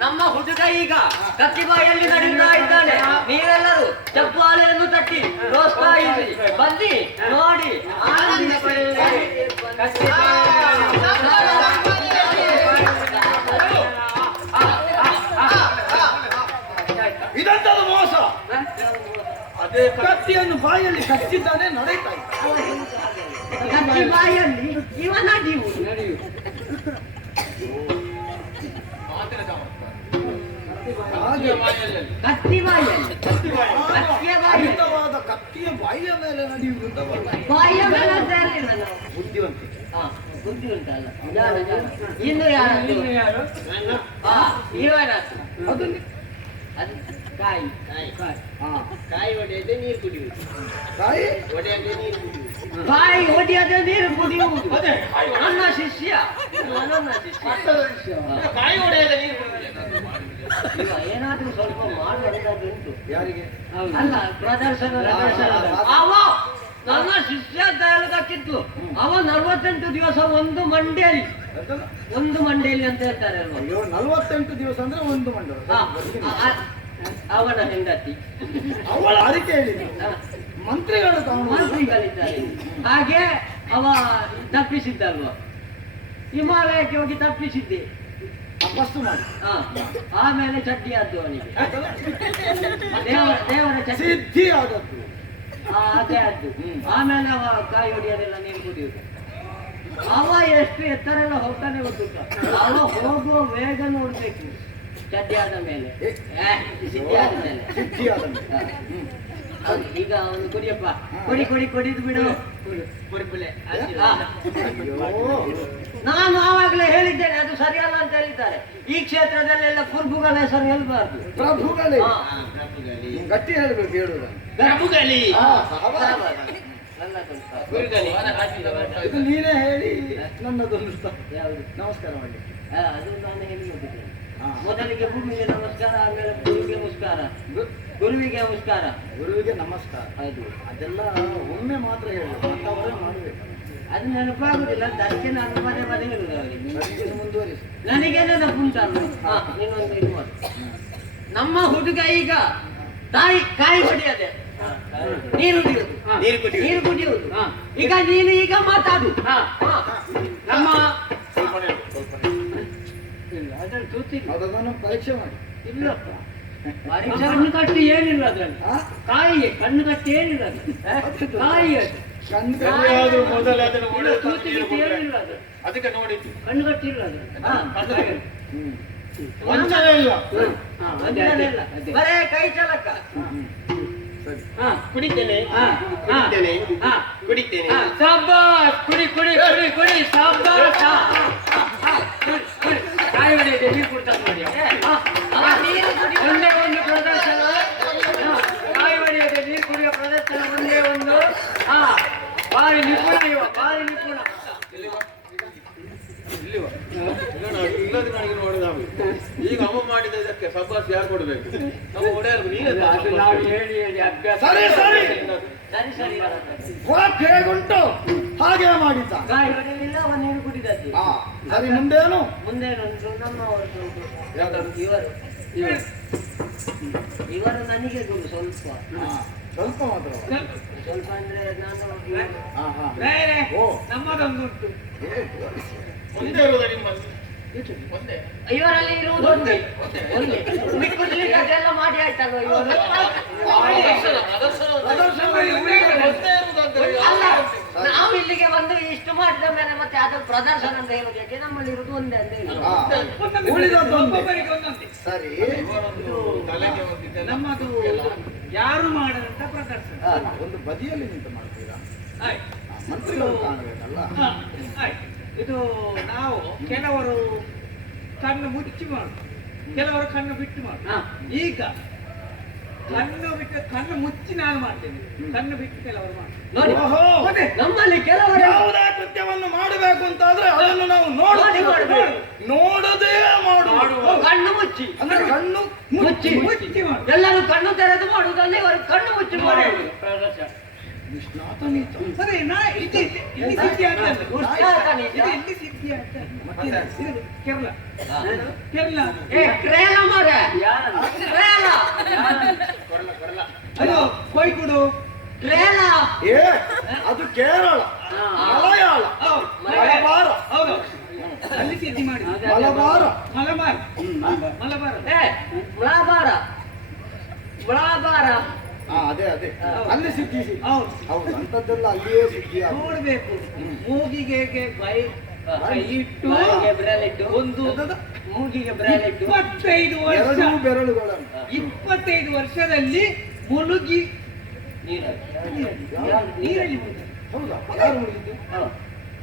ನಮ್ಮ ಹುಡುಗ ಈಗ ಕತ್ತಿಬಾಯಲ್ಲಿ ನಡೀತಾ ಇದ್ದಾನೆ. ನೀವೆಲ್ಲರೂ ಚಪ್ಪಾಳೆಯನ್ನು ತಟ್ಟಿ ಪ್ರೋತ್ಸಾಹಿಸಿ ಬನ್ನಿ, ನೋಡಿ, ಆನಂದಿಸಿ. ಇದಂತದ ಮೋಸ. ಅದೇ ಕತ್ತಿಯನ್ನು ಬಾಯಲ್ಲಿ ಕಚ್ಚಿದ್ದಾನೆ, ನಡೀತಾ ಕತ್ತಿಬಾಯಲ್ಲಿ ಇವ ನಡೆಯುವುದು. ಹಾಗೆ ಕತ್ತಿಬಾಯಲ್ಲಿ ಅಹಿತವಾದ ಕತ್ತಿಯ ಬಾಯಿಯ ಮೇಲೆ ನಡೆಯುವುದಲ್ಲ. ಬಾಯಿಯ ಮೇಲೆ ಅಂತ ಇರಲಿಲ್ಲ ನಾವು. ಬುದ್ಧಿವಂತಿಕೆ. ಬುದ್ಧಿ ಉಂಟಲ್ಲ. ಇನ್ನು ಯಾರು? ಇವನದ್ದು ಅದನ್ನು ಅದು ಕಾಯಿ ಕಾಯಿ ಒಡೆಯದೆ ನೀರು ಕುಡಿಯುವುದು. ಕಾಯಿ ಒಡೆಯದೆ ನೀರು ಕುಡಿಯುವುದು. ಕಾಯಿ ಒಡೆಯದೆ ನೀರು ಕುಡಿಯುವುದು. ನನ್ನ ಶಿಷ್ಯ, ನನ್ನ ಶಿಷ್ಯ. ಕಾಯಿ ಹೊಡೆಯದೆ ನೀರು ಇವ ಏನಾದ್ರೂ ಸ್ವಲ್ಪ ಮಾಡುವಂತದ್ದುಂಟು. ಯಾರಿಗೆ? ಅಲ್ಲ, ಪ್ರದರ್ಶನ ಅವ ನನ್ನ ಶಿಷ್ಯ ಅಂತ ಹೇಳೋದಕ್ಕಿತ್ತು. ಅವ 48 ದಿವಸ ಒಂದು ಮಂಡೇಲಿ ಅಂತ ಹೇಳ್ತಾರೆ ಅಲ್ವಾ? ಅಯ್ಯೋ, 48 ದಿವಸ ಅಂದ್ರೆ ಒಂದು ಮಂಡಲ. ಅವನ ಹೆಂಡತಿ, ಅವಳ ಅರಿಕೆ ಹೇಳಿದ್ರು ಮಂತ್ರಿಗಳು ಮಂತ್ರಿಗಳಿದ್ದಾರೆ. ಹಾಗೆ ಅವ ತಪ್ಪಿಸಿದ್ದಲ್ವ, ಹಿಮಾಲಯಕ್ಕೆ ಹೋಗಿ ತಪ್ಪಿಸಿದ್ದೆ. ತಪಸ್ಸು ಮಾಡಿ ಆಮೇಲೆ ಚಡ್ಡಿ ಆದ್ದು ಅವನಿಗೆ. ದೇವರ ಚಡ್ಡಿ ಸಿದ್ಧಿ ಆದದ್ದು. ಅದೇ ಆದ್ದು. ಆಮೇಲೆ ಅವ ಕಾಯಿ ಹೊಡಿಯೋದೆಲ್ಲ ನೀರು ಕುಡಿಯುವುದು. ಅವ ಎಷ್ಟು ಎತ್ತರ ಎಲ್ಲ ಹೋಗ್ತಾನೆ ಗೊತ್ತುಂಟ. ಅವ ಹೋಗುವ ವೇಗ ನೋಡ್ಬೇಕು. ಚಡ್ಡಿ ಆದ ಮೇಲೆ, ಸಿದ್ಧಿ ಆದ ಮೇಲೆ. ಸಿದ್ಧಿ ಆದ ಈಗ ಅವನು ಕುಡಿಯಪ್ಪ, ಕುಡಿದು ಬಿಡು. ನಾನು ಆವಾಗಲೇ ಹೇಳಿದ್ದೇನೆ, ಅದು ಸರಿಯಲ್ಲ ಅಂತ ಹೇಳಿದ್ದಾರೆ. ಈ ಕ್ಷೇತ್ರದಲ್ಲೆಲ್ಲ ಕುರ್ಬುಗಳ ಹೆಸರು ಹೇಳ್ಬಾರ್ದು. ಪ್ರಭುಗಳೇ ಗಟ್ಟಿ ಹೇಳ್ಬೇಕು, ಹೇಳುವುದನ್ನು. ಪ್ರಭುಗಳಿ ಇದು ನೀನೇ ಹೇಳಿ ನನ್ನದೊಂದು ಯಾವುದು? ನಮಸ್ಕಾರ ಮಾಡಿ. ಅದು ನಾನು ಹೇಳಿ ನೋಡಿದ್ದೇನೆ. ಮೊದಲಿಗೆ ಭೂಮಿಗೆ ನಮಸ್ಕಾರ, ಆಮೇಲೆ ಗುರುವಿಗೆ ನಮಸ್ಕಾರ. ಗುರುವಿಗೆ ನಮಸ್ಕಾರ, ಗುರುವಿಗೆ ನಮಸ್ಕಾರ. ಹೌದು. ಅದೆಲ್ಲ ಒಮ್ಮೆ ಮಾತ್ರ ಹೇಳಬೇಕು, ಮತ್ತವರೇ ಮಾಡಬೇಕು. ಅದು ನೆನಪಾಗುದಿಲ್ಲ, ಅದಕ್ಕೆ ನಾನು ಪದೇ ಹೇಳುದು ಅವರಿಗೆ. ನನಗೆ ಮುಂದುವರಿಸಿ. ನನಗೆ ನೆನಪುಂಟಲ್ಲ. ಇನ್ನೊಂದು ಇದು ಮಾಡು. ನಮ್ಮ ಹುಡುಗ ಈಗ ಕಾಯಿ ಹೊಡೆಯದೆ ನೀರು ಕುಡಿಯುವುದು. ಈಗ ನೀನು ಈಗ ಮಾತಾಡು. ನಮ್ಮ ಅದ್ರಲ್ಲಿ ಗೊತ್ತಿಲ್ಲ. ಅದನ್ನು ಪರೀಕ್ಷೆ ಮಾಡಿ. ಇಲ್ಲಪ್ಪ, ಪರೀಕ್ಷೆ ಕಣ್ಣು ಕಟ್ಟಿ ಏನಿಲ್ಲ ಅದ್ರಲ್ಲಿ. ಕಾಯಿಗೆ ಕಣ್ಣು ಕಟ್ಟಿ ಏನಿಲ್ಲ ಅದು. ಕಾಯಿ ಅದು. ಯಾವುದು ಮೊದಲು ಅದನ್ನು ಒಡೆದು ತೂತಿಗೆ ಏನಿಲ್ಲ ಅದು. ಅದಕ್ಕೆ ನೋಡಿದ್ದು ಕಣ್ಣು ಕಟ್ಟಿಲ್ಲ ಅದು. ವಂಚನೆ ಇಲ್ಲ. ಬರೇ ಕೈ ಚಾಲಕ. ಹಾ ಕುಡಿತೇನೆ ಹಾ ಹಾ ಕುಡಿತೇನೆ ಹಾ ಕುಡಿತೇನೆ ಹಾ ಶಾಬಾಸ್ ಕುಡಿ ಕುಡಿ ಕುಡಿ ಕುಡಿ ಶಾಬಾಸ್ ಕಾಯಿ ಹೊಡೆಯದೆ ನೀರು ಕೊಡ್ತಾರೆ ನೋಡಿ ಒಂದೇ ಒಂದು ಪ್ರದರ್ಶನ ಕಾಯಿ ಹೊಡೆಯದೆ ನೀರು ಕುಡಿಯೋ ಪ್ರದರ್ಶನ ಒಂದೇ ಒಂದು ಹಾ ಭಾರಿ ನಿಪುಣ ಇವ ಭಾರಿ ನಿಪುಣ ಇಲ್ಲದ ಕಡೆಗೆ ನೋಡಿದ ಈಗ ಅವ ಮಾಡಿದ ಇದಕ್ಕೆ ಸಬ್ಬಾಸ್ ಯಾರು ಕೊಡ್ಬೇಕು ನಮ್ಮ ಒಡೆಯರು ನೀನೇ ಅದು ನಾವು ಹೇಳಿ ಹೇಳಿ ಅಭ್ಯಾಸ ಸರಿ ಸರಿ ಸರಿ ಸರಿ ವಾಕ್ ಹೇಗುಂಟು ಹಾಗೆ ಮಾಡಿದ್ದ. ಕಾಯಿ ಹೊಡೆಯಲಿಲ್ಲ ಅವ ನೀರು ಕುಡಿದದ್ದು ಹಾ ಸರಿ ಮುಂದೇನು ಮುಂದೆ ನಮ್ಮವರು ಇವರು ಇವರು ನನಗೆ ಗುರು ಸ್ವಲ್ಪ ಹಾ, ಸ್ವಲ್ಪ ಮಾತ್ರ ಸ್ವಲ್ಪ ಅಂದ್ರೆ ನಾನು ಹಾ ಹಾ ಬೇರೆ ಓ ನಮ್ಮದೊಂದು ಉಂಟು ಒಂದೇ ಇರುವುದ ನಿಮ್ಮಲ್ಲಿ ಒಂದೇ ಇವರಲ್ಲಿ ಇರುವುದು ಒಂದೇ ಮಿಕ್ಕುದ್ಲಿಕ್ಕೆ ಅದೆಲ್ಲ ಮಾಡಿ ಆಯ್ತಲ್ವ ಇವರು ಅಲ್ಲ ನಾವು ಇಲ್ಲಿಗೆ ಬಂದು ಇಷ್ಟು ಮಾಡಿದ ಮೇಲೆ ಮತ್ತೆ ಅದು ಪ್ರದರ್ಶನ ಅಂತ ಹೇಳುದು ಯಾಕೆ ನಮ್ಮಲ್ಲಿ ಇರುವುದು ಒಂದೇ ಅಂತ ಹೇಳುದು ಹಾ ಉಳಿದದ್ದೊಂದು ಒಬ್ಬೊಬ್ಬರಿಗೆ ಒಂದೊಂದೇ ಸರಿ ಇವರೊಂದು ತಲೆಗೆ ಒಂದಿದೆ ನಮ್ಮದು ಯಾರು ಮಾಡದಂತ ಪ್ರದರ್ಶನ ಒಂದು ಬದಿಯಲ್ಲಿ ನಿಂತು ಮಾಡ್ತೀರಾ ಆಯ್ತು ಹಾ, ಮಂತ್ರಿಗಳು ಕಾಣಬೇಕಲ್ಲ ಹಾ, ಆಯ್ತು ಇದು ನಾವು ಕೆಲವರು ಕಣ್ಣು ಮುಚ್ಚಿ ಮಾಡು ಕೆಲವರು ಕಣ್ಣು ಬಿಟ್ಟು ಮಾಡು ಈಗ ಕಣ್ಣು ಮುಚ್ಚಿ ನಾನು ಮಾಡ್ತೇನೆ ಕಣ್ಣು ಬಿಟ್ಟು ಕೆಲವರು ಮಾಡ್ತಾರೆ ನೋಡಿ ಓಹೋ ನಮ್ಮಲ್ಲಿ ಕೆಲವರು ಯಾವುದೇ ಕೃತ್ಯವನ್ನು ಮಾಡಬೇಕು ಅಂತಾದ್ರೆ ಅದನ್ನು ನಾವು ನೋಡದೇ ಮಾಡುವುದು. ಕಣ್ಣು ಮುಚ್ಚಿ ಅಂದ್ರೆ ಕಣ್ಣು ಮುಚ್ಚಿ ಮುಚ್ಚಿ ಮಾಡು ಎಲ್ಲರೂ ಕಣ್ಣು ತೆರೆದು ಮಾಡುವುದಲ್ಲಿ ಅವರು ಕಣ್ಣು ಮುಚ್ಚಿ ಮಾಡುವುದು ಪ್ರದರ್ಶನ ನಿಷ್ಣಾತ ನೀತ. ಸರಿ ನಾ ಇಲ್ಲಿ ಸಿದ್ಧಿ ಆಗ್ತದೆ ಉಷ್ಣಾತ ನೀತ. ಇದು ಇಲ್ಲಿ ಸಿದ್ಧಿ ಆಗ್ತದೆ ಇದು ಕೇರಳ ಕೇರಳ ಕ್ರೇಲ ಮರ ಕ್ರೇಲ ಅದು ಕೊಯ್ಕುಡು ಕ್ರೇಲ ಏ ಅದು ಕೇರಳ ಮಲಯಾಳ ಮಲಬಾರ ಹೌದು ಅಲ್ಲಿ ಸಿದ್ಧಿ ಮಾಡಿ ಮಲಬಾರ ಮಲಬಾರ್ ಮಲಬಾರ್ ಮಳಬಾರ ಮಳಬಾರ ಹಾ ಅದೇ ಅದೇ ಅಲ್ಲಿ ಸಿದ್ಧಿ ಹೌದು ಹೌದು ಅಂತದ್ದೆಲ್ಲ ಅಲ್ಲಿಯೇ ಸಿದ್ಧಿ ನೋಡ್ಬೇಕು ಮೂಗಿಗೆ ಕೈ ಇಟ್ಟು ಬಾಯಿಗೆ ಬೆರಳಿಟ್ಟು ಒಂದು ಮೂಗಿಗೆ ಬೆರಳಿಟ್ಟು 25 ವರ್ಷ ಎರಡು ಬೆರಳುಗಳನ್ನು 25 ವರ್ಷದಲ್ಲಿ ಮುಳುಗಿ ನೀರಲ್ಲಿ ಮುಳುಗಿ. ಹೌದಾ ಯಾರು ಮುಗಿದ್ದು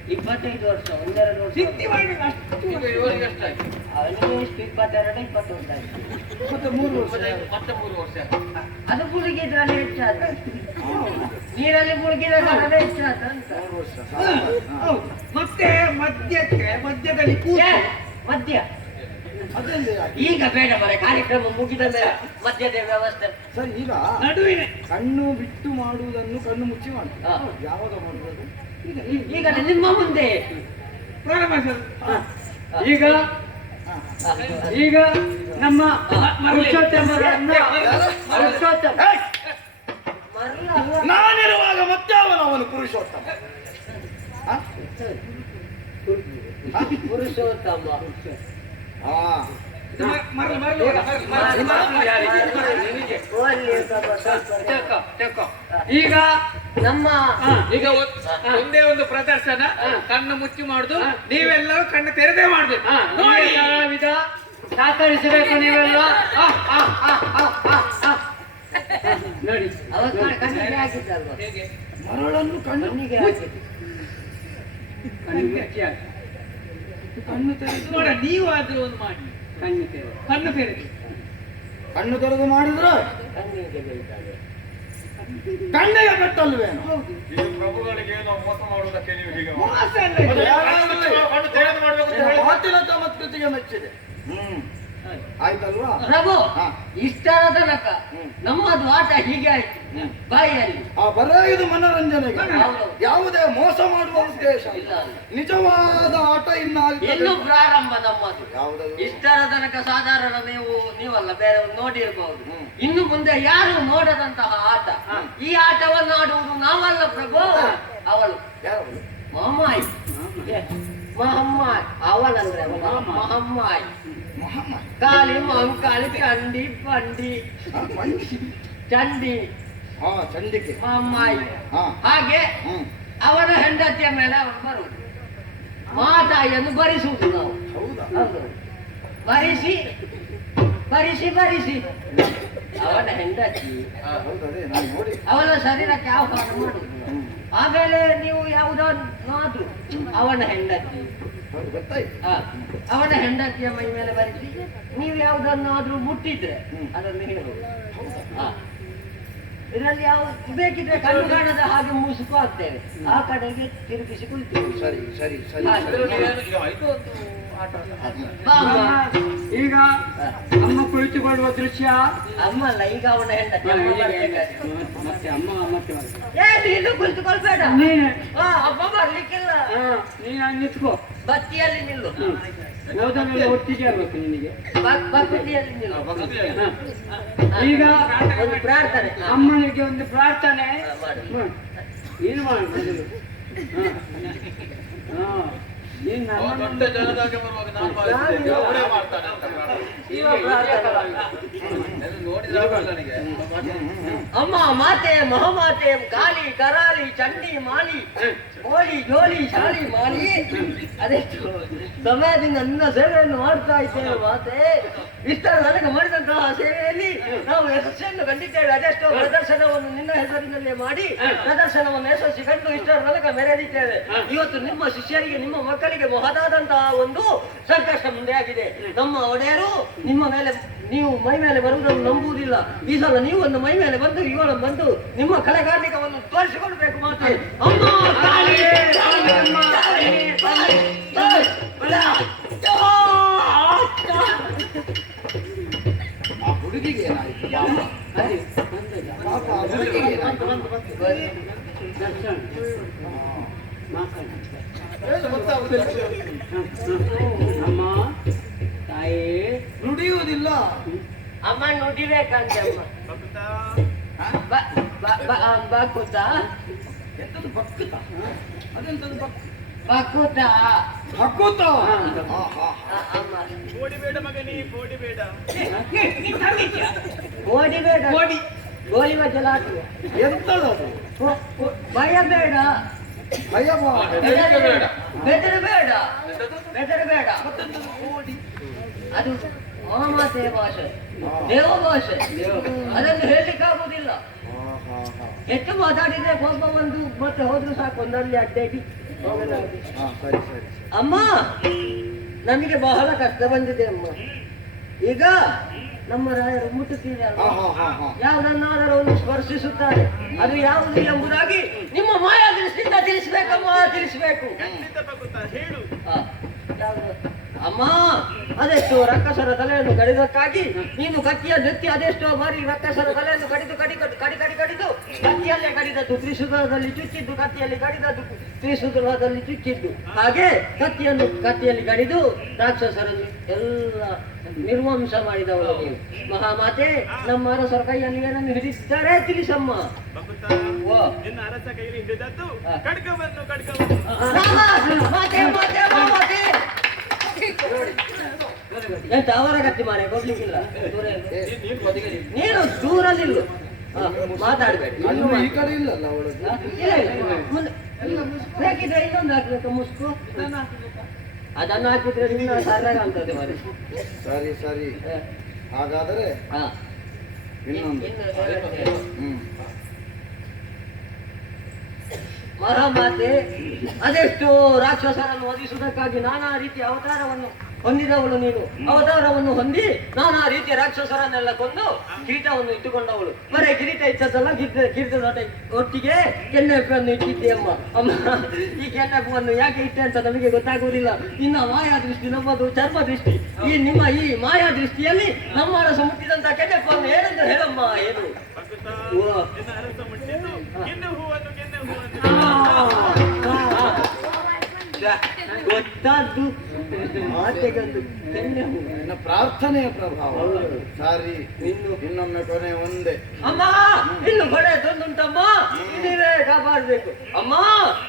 25 ವರ್ಷ ಒಂದೆರಡು ವರ್ಷ ಸಿದ್ಧಿ ಮಾಡಿ ಅಷ್ಟು ಈಗ ಇವರಿಗೆ ಎಷ್ಟಾಯ್ತು ಅವನಿಗೆ ಎಷ್ಟು 22 21 ಆಯ್ತು ಮತ್ತೆ 3 ವರ್ಷ ಮತ್ತೆ 3 ವರ್ಷ ಅದು ಮುಳುಗಿದ್ರಲ್ಲಿ ಹೆಚ್ಚಾದ ನೀರಲ್ಲಿ ಮುಳುಗಿದ ಕಾರಣ ಹೆಚ್ಚಾದ ಅಂತ 3 ವರ್ಷ ಹೌದು ಮತ್ತೆ ಮಧ್ಯದಲ್ಲಿ ಏ, ಕೂತು ಮಧ್ಯ ಅದೆಲ್ಲಿ ಯಾಕೆ? ಈಗ ಬೇಡ ಬರ ಕಾರ್ಯಕ್ರಮ ಮುಗಿದ ಮೇಲೆ ಮಧ್ಯದ ವ್ಯವಸ್ಥೆ ಸರಿ ಈಗ ನಡುವಿನ ಕಣ್ಣು ಬಿಟ್ಟು ಮಾಡುವುದನ್ನು ಕಣ್ಣು ಮುಚ್ಚಿ ಮಾಡಿ ಹಾ. ಯಾವಾಗ ಮಾಡುವುದು ಈಗ ನಿಮ್ಮ ಮುಂದೆ ಪ್ರಾರಂಭ ಸರ್. ಈಗ ಈಗ ನಮ್ಮ ಪುರುಷೋತ್ತಮರನ್ನ ಪುರುಷೋತ್ತಮ ಮರಳ ಅಲ್ಲ. ನಾನಿರುವಾಗ ಮತ್ತೆ ಅವನು ಪುರುಷೋತ್ತಮ ಹಾ? ಪುರುಷೋತ್ತಮ ಹಾ ಮರಳು ಓಲ್ಲಿ ಸ್ವಲ್ಪ ಈಗ ನಮ್ಮ ಈಗ ಒಂದೇ ಒಂದು ಪ್ರದರ್ಶನ ಕಣ್ಣು ಮುಚ್ಚಿ ಮಾಡುದು ನೀವೆಲ್ಲರೂ ಕಣ್ಣು ತೆರೆದೇ ಮಾಡ್ಬೇಕು ನೋಡಿ ಕಲಾವಿದ ಸಹಕರಿಸಬೇಕು ನೀವೆಲ್ಲ ನೋಡಿ ಅವ ಕಣ್ಣಿಗೆ ಹಾಕಿದ್ದಲ್ವ ಹೇಗೆ ಮರಳನ್ನು ಕಣ್ಣು ಕಣ್ಣಿಗೆ ಹಾಕಿದ್ದು ಕಣ್ಣು ಮುಚ್ಚಿ ಹಾಕಿ. ಕಣ್ಣು ತೆರೆದು ನೋಡ ನೀವು ಆದ್ರೂ ಒಂದು ಮಾಡಿ ಕಣ್ಣು ತೆರೆದು ಕಣ್ಣು ತೆರೆದು ಮಾಡಿದ್ರೆ ಕಣ್ಣಿಗೆ ಬೀಳ್ತದೆ ಕಣ್ಣಿಗೆ ಬೆಟ್ಟಲ್ವೇನು ಈಗ ಪ್ರಭುಗಳಿಗೆ ನಾವು ಮೋಸ ಮಾಡುವುದಕ್ಕೆ ನೀವು ಹೀಗೆ ಮಾಡಿ. ಮೋಸ ಅಲ್ಲ ಇದು. ಕಣ್ಣು ತೆರೆದು ಮಾಡ್ಬೇಕು ಅಂತ ಹೇಳಿ ಮಾತಿನ ಚಮತ್ಕೃತಿಗೆ ಮೆಚ್ಚಿದೆ ಆಯ್ತಲ್ವಾ ಪ್ರಭು ಹಾ. ಇಷ್ಟರ ತನಕ ನಮ್ಮದು ಆಟ ಹೀಗೆ ಆಯ್ತು ಬಾಯಿಯಲ್ಲಿ ಆ ಬರೇ ಇದು ಮನರಂಜನೆಗೆ ಹೌದು. ಯಾವುದೇ ಮೋಸ ಮಾಡುವ ಉದ್ದೇಶ ಇಲ್ಲ ಅಲ್ಲ. ನಿಜವಾದ ಆಟ ಇನ್ನಾಗ್ತದೆ ಇನ್ನು ಪ್ರಾರಂಭ ನಮ್ಮದು ಯಾವುದದು ಇಷ್ಟರ ತನಕ ಸಾಧಾರಣ ನೀವಲ್ಲ ಬೇರೆ ನೋಡಿರ್ಬಹುದು ಇನ್ನು ಮುಂದೆ ಯಾರು ನೋಡದಂತಹ ಆಟ ಈ ಆಟವನ್ನು ಆಡುವುದು ನಾವಲ್ಲ ಪ್ರಭು ಅವಳು ಯಾರು ಮಹಮ್ಮಾಯಿ ಮಹಮ್ಮಾಯಿ ಅವಳಂದ್ರೆ ಮಹಮ್ಮಾಯಿ ಮೊಹಮ್ಮದ್ ಕಾಲಿ ಮಂಕಾಲಿ ಚಂಡಿ ಪಂಡಿ ಚಂಡಿ ಹಾ ಚಂಡಿಕೆ ಮಹಮ್ಮಾಯಿ ಹಾ ಹಾಗೆ ಹ್ಮ್ ಅವನ ಹೆಂಡತಿಯ ಮೇಲೆ ಅವನು ಬರುವುದು ಮಾತಾಯಿಯನ್ನು ಭರಿಸುವುದು ನಾವು ಹೌದಾ ಹೌದು. ಭರಿಸಿ ಬರಿಸಿ ಅವನ ಹೆಂಡತಿ ಹೌದದೇ ನಾನು ನೋಡಿ ಅವನ ಶರೀರಕ್ಕೆ ಆಹ್ವಾನ ಮಾಡುದು. ಆಮೇಲೆ ನೀವು ಯಾವುದಾದ್ರೂ ಅವನ ಹೆಂಡತಿ ಹೌದು ಗೊತ್ತಾಯ್ತು. ಅವನ ಹೆಂಡತಿಯ ಮೈ ಮೇಲೆ ಬರಿಸಿ ನೀವು ಯಾವುದನ್ನಾದ್ರೂ ಮುಟ್ಟಿದ್ರೆ ಅದನ್ನು ಹೇಳುವುದು. ಇದರಲ್ಲಿ ಯಾವ ಬೇಕಿದ್ರೆ ಕಣ್ಣು ಕಾಣದ ಹಾಗೆ ಮುಸುಕು ಹಾಕ್ತೇವೆ, ಆ ಕಡೆಗೆ ತಿರುಗಿಸಿ ಕುಳಿತೇವೆ. ಸರಿ ಸರಿ ಸರಿ ಬಾ ಅಮ್ಮ. ಈಗ ಅಮ್ಮ ಕುಳಿತುಕೊಳ್ಳುವ ದೃಶ್ಯ ಅಮ್ಮ ಅಲ್ಲ, ಈಗ ಅವನ ಹೆಂಡತಿ ಅಮ್ಮ ಬರ್ಬೇಕಾದ್ರೆ. ಮತ್ತೆ ಅಮ್ಮ ಮತ್ತೆ ನೀನು ಕುಳಿತುಕೊಳ್ಬೇಡ. ನೀನೆ ಅಮ್ಮ ಬರ್ಲಿಕ್ಕಿಲ್ಲ. ನೀನು ನಿಂತ್ಕೋ, ಬತ್ತಿಯಲ್ಲಿ ನಿಲ್ಲು. ಓದನೆಲ್ಲ ಒಟ್ಟಿಗೆ ಆಗ್ಬೇಕು ನಿನಗೆ. ಬತ್ತಿಯಲ್ಲಿ ನಿಲ್ಲು. ಈಗ ಒಂದು ಪ್ರಾರ್ಥನೆ ಅಮ್ಮನಿಗೆ ಒಂದು ಪ್ರಾರ್ಥನೆ ಮಾಡು. ಏನು ಮಾಡುದು? ನೀನ್ ದೊಡ್ಡ ಜನದಾಗೆ ಬರುವಾಗ ನಾನು ಭಾವಿಸಿದ್ದೆ, ಅವರೇ ಮಾಡ್ತಾನೆ ಅಂತ ಎಲ್ಲ ನೋಡಿದಾಗ ನನಗೆ ಅಮ್ಮ ಮಾತೆ ಮಹಾಮಾತೆ ಗಾಲಿ ಕರಾಲಿ ಚಂಡಿ ಮಾಲಿ ಓಲಿ ಜೋಲಿ ಶಾಲಿ ಮಾಲಿ ಅದೆಷ್ಟು ಸಮಯದಿಂದ ನನ್ನ ಸೇವೆಯನ್ನು ಮಾಡ್ತಾ ಇದ್ದೇವೆ ಮಾತೆ. ಇಷ್ಟ ನನಗೆ ಮಾಡಿದಂತಹ ಸೇವೆಯಲ್ಲಿ ನಾವು ಯಶಸ್ಸನ್ನು ಕಂಡಿದ್ದೇವೆ. ಅದೆಷ್ಟೋ ಪ್ರದರ್ಶನವನ್ನು ನಿನ್ನ ಹೆಸರಿನಲ್ಲೇ ಮಾಡಿ ಪ್ರದರ್ಶನವನ್ನು ಯಶಸ್ವಿ ಕಂಡು ಇಷ್ಟರ ತನಕ ಮೆರೆದಿದ್ದೇವೆ. ಇವತ್ತು ನಿಮ್ಮ ಶಿಷ್ಯರಿಗೆ ನಿಮ್ಮ ಮಕ್ಕಳಿಗೆ ಮಹದಾದಂತಹ ಒಂದು ಸಂಕಷ್ಟ ಮುಂದೆ ಆಗಿದೆ. ನಮ್ಮ ಒಡೆಯರು ನಿಮ್ಮ ಮೇಲೆ ನೀವು ಮೈ ಮೇಲೆ ಬರುವುದನ್ನು ನಂಬುವುದಿಲ್ಲ. ಈ ಸಲ ನೀವು ಒಂದು ಮೈ ಮೇಲೆ ಬಂದು ಇವಳು ಬಂದು ನಿಮ್ಮ ಕಲೆಗಾರಿಕವನ್ನು ತೋರಿಸಿಕೊಳ್ಬೇಕು ಮಾತೆ. ಅಮ್ಮ ಕಾಳಿಗೆ, ಅಮ್ಮ ಕಾಳಿಗೆ, ಆ ಹುಡುಗಿಗೆ ಏನಾಯ್ತು ಪಾಪ, ಆ ಹುಡುಗಿಗೆ ಏನಾಯ್ತು? ಏನು ಗೊತ್ತಾಗುದಿಲ್ಲ. ಅಮ್ಮ ತಾಯಿ ನುಡಿಯುವುದಿಲ್ಲ. ಅಮ್ಮ ನುಡಿಬೇಕಂತೆ ಅಮ್ಮ. ಬಕುತ ಎಂತದು ಬಕ್ಕುತ? ಅದೆಂತದು ಬಕುತ ಹಕ್ಕುತ? ಅಮ್ಮ ಓಡಿಬೇಡ ಮಗನೇ, ಓಡಿಬೇಡ. ಓಡಿಬೇಡ, ಗೋಲಿ ಮಜ್ಜಲಾಟು. ಎಂತದದು? ಭಯಬೇಡ, ಹೆದರಿಕೆ ಬೇಡ. ಬೆದರಬೇಡ. ಅದು ಮಾತೆ ಭಾಷೆ, ದೇವ ಭಾಷೆ, ಅದನ್ನು ಹೇಳಲಿಕ್ಕಾಗುವುದಿಲ್ಲ. ಎಷ್ಟು ಮಾತಾಡಿದ್ರೆ ಕೋಪ ಬಂದು ಮತ್ತೆ ಹೋದ್ರು ಸಾಕು, ಒಂದಲ್ಲಿ ಅಡ್ಡಾಡಿ ಹೋಗಲಾಗಿ. ಸರಿ ಸರಿ. ಅಮ್ಮ ನಮಗೆ ಬಹಳ ಕಷ್ಟ ಬಂದಿದೆ ಅಮ್ಮ. ಈಗ ನಮ್ಮ ರಾಯರು ಮುಟ್ಟುತ್ತೀರಿ ಅಲ್ವಾ? ಯಾವುದನ್ನಾದರೂ ಒಂದು ಸ್ಪರ್ಶಿಸುತ್ತಾರೆ, ಅದು ಯಾವುದು ಎಂಬುದಾಗಿ ನಿಮ್ಮ ಮಾಯಾ ದೃಷ್ಟಿಯಿಂದ ತಿಳಿಸ್ಬೇಕಮ್ಮ, ತಿಳಿಸ್ಬೇಕು. ಯಾವುದು? ಅಮ್ಮ ಅದೆಷ್ಟೋ ರಕ್ಕಸರ ತಲೆಯನ್ನು ಕಡಿದಕ್ಕಾಗಿ ನೀನು ಕತ್ತಿಯ ನೆತ್ತಿ ಅದೆಷ್ಟೋ ಬಾರಿ ರಕ್ಕಸರ ತಲೆಯನ್ನು ಕಡಿದು ಕತ್ತಿಯಲ್ಲೇ ಕಡಿದದ್ದು ತ್ರಿಶೂಲದಲ್ಲಿ ಚುಚ್ಚಿದ್ದು, ಕತ್ತಿಯಲ್ಲಿ ಕಡಿದದ್ದು ತ್ರಿಶೂಲದಲ್ಲಿ ಚುಚ್ಚಿದ್ದು. ಹಾಗೆ ಕತ್ತಿಯಲ್ಲಿ ಕಡಿದು ರಾಕ್ಷಸರನ್ನು ಎಲ್ಲ ನಿರ್ವಂಶ ಮಾಡಿದವಳು ನೀವು ಮಹಾಮಾತೆ. ನಮ್ಮ ಅರಸರ ಕೈಯಲ್ಲಿ ಏನನ್ನು ಹಿಡಿದಿದ್ದಾರೆ ತಿಳಿಸಮ್ಮ. ನಿನ್ನ ಅರಸ ಕೈಯಲ್ಲಿ ಹಿಡಿದದ್ದು ಖಡ್ಗವನ್ನು ಎಂತ ಅವರ ಗಟ್ಟಿ ಮಾರೆ ಕೊಡ್ಲಿಕ್ಕಿಲ್ಲ. ನೀನು ದೂರದಿಲ್ಲ, ಮಾತಾಡ್ಬೇಡಿ. ಈ ಕಡೆ ಇಲ್ಲಲ್ಲ ಅವಳದ್ದು. ಬೇಕಿದ್ರೆ ಇನ್ನೊಂದು ಹಾಕ್ಬೇಕು ಮುಸ್ಕು, ಅದನ್ನು ಹಾಕಿದ್ರೆ ನಿನ್ನ ಸಾರಾಗ ಅಂತದೆ ಮಾರೆ. ಸರಿ ಸರಿ, ಹಾಗಾದರೆ ಇನ್ನೊಂದು. ಮಹಾಮಾತೆ ಅದೆಷ್ಟೋ ರಾಕ್ಷಸರನ್ನು ವಧಿಸುವುದಕ್ಕಾಗಿ ನಾನಾ ರೀತಿಯ ಅವತಾರವನ್ನು ಹೊಂದಿದವಳು ನೀನು. ಅವತಾರವನ್ನು ಹೊಂದಿ ನಾನಾ ರೀತಿಯ ರಾಕ್ಷಸರನ್ನೆಲ್ಲ ಕೊಂದು ಕಿರೀಟವನ್ನು ಇಟ್ಟುಕೊಂಡವಳು. ಬರೇ ಕಿರೀಟ ಇಟ್ಟದ್ದಲ್ಲ, ಕಿರೀಟದ ಒಟ್ಟಿಗೆ ಕೆನ್ನೆಪ್ಪನ್ನು ಇಟ್ಟಿದ್ದೆಯಮ್ಮ. ಅಮ್ಮ ಈ ಕೆನ್ನೆಪ್ಪವನ್ನು ಯಾಕೆ ಇಟ್ಟೆ ಅಂತ ನಮಗೆ ಗೊತ್ತಾಗುವುದಿಲ್ಲ. ಇನ್ನ ಮಾಯಾ ದೃಷ್ಟಿ ನಮ್ಮದು ಚರ್ಮ ದೃಷ್ಟಿ. ನಿಮ್ಮ ಈ ಮಾಯಾ ದೃಷ್ಟಿಯಲ್ಲಿ ನಮ್ಮ ಅರಸ ಮುಟ್ಟಿದಂತ ಕೆನ್ನೆಪ್ಪನ್ನು ಏನಂತ ಹೇಳಮ್ಮ. ಏನು ಗೊತ್ತಾದ್ದು ಮಾತೆಗೊಂದು ಕೆನ್ನೆ ಹೂ. ನಿನ್ನ ಪ್ರಾರ್ಥನೆಯ ಪ್ರಭಾವ. ಸರಿ, ಇನ್ನೊಮ್ಮೆ ಕೊನೆ ಒಂದೇ. ಅಮ್ಮ ಇನ್ನು ಕೊನೆ ತೊಂದುಂಟಮ್ಮ, ನೀವೇ ಕಾಪಾಡಬೇಕು ಅಮ್ಮ.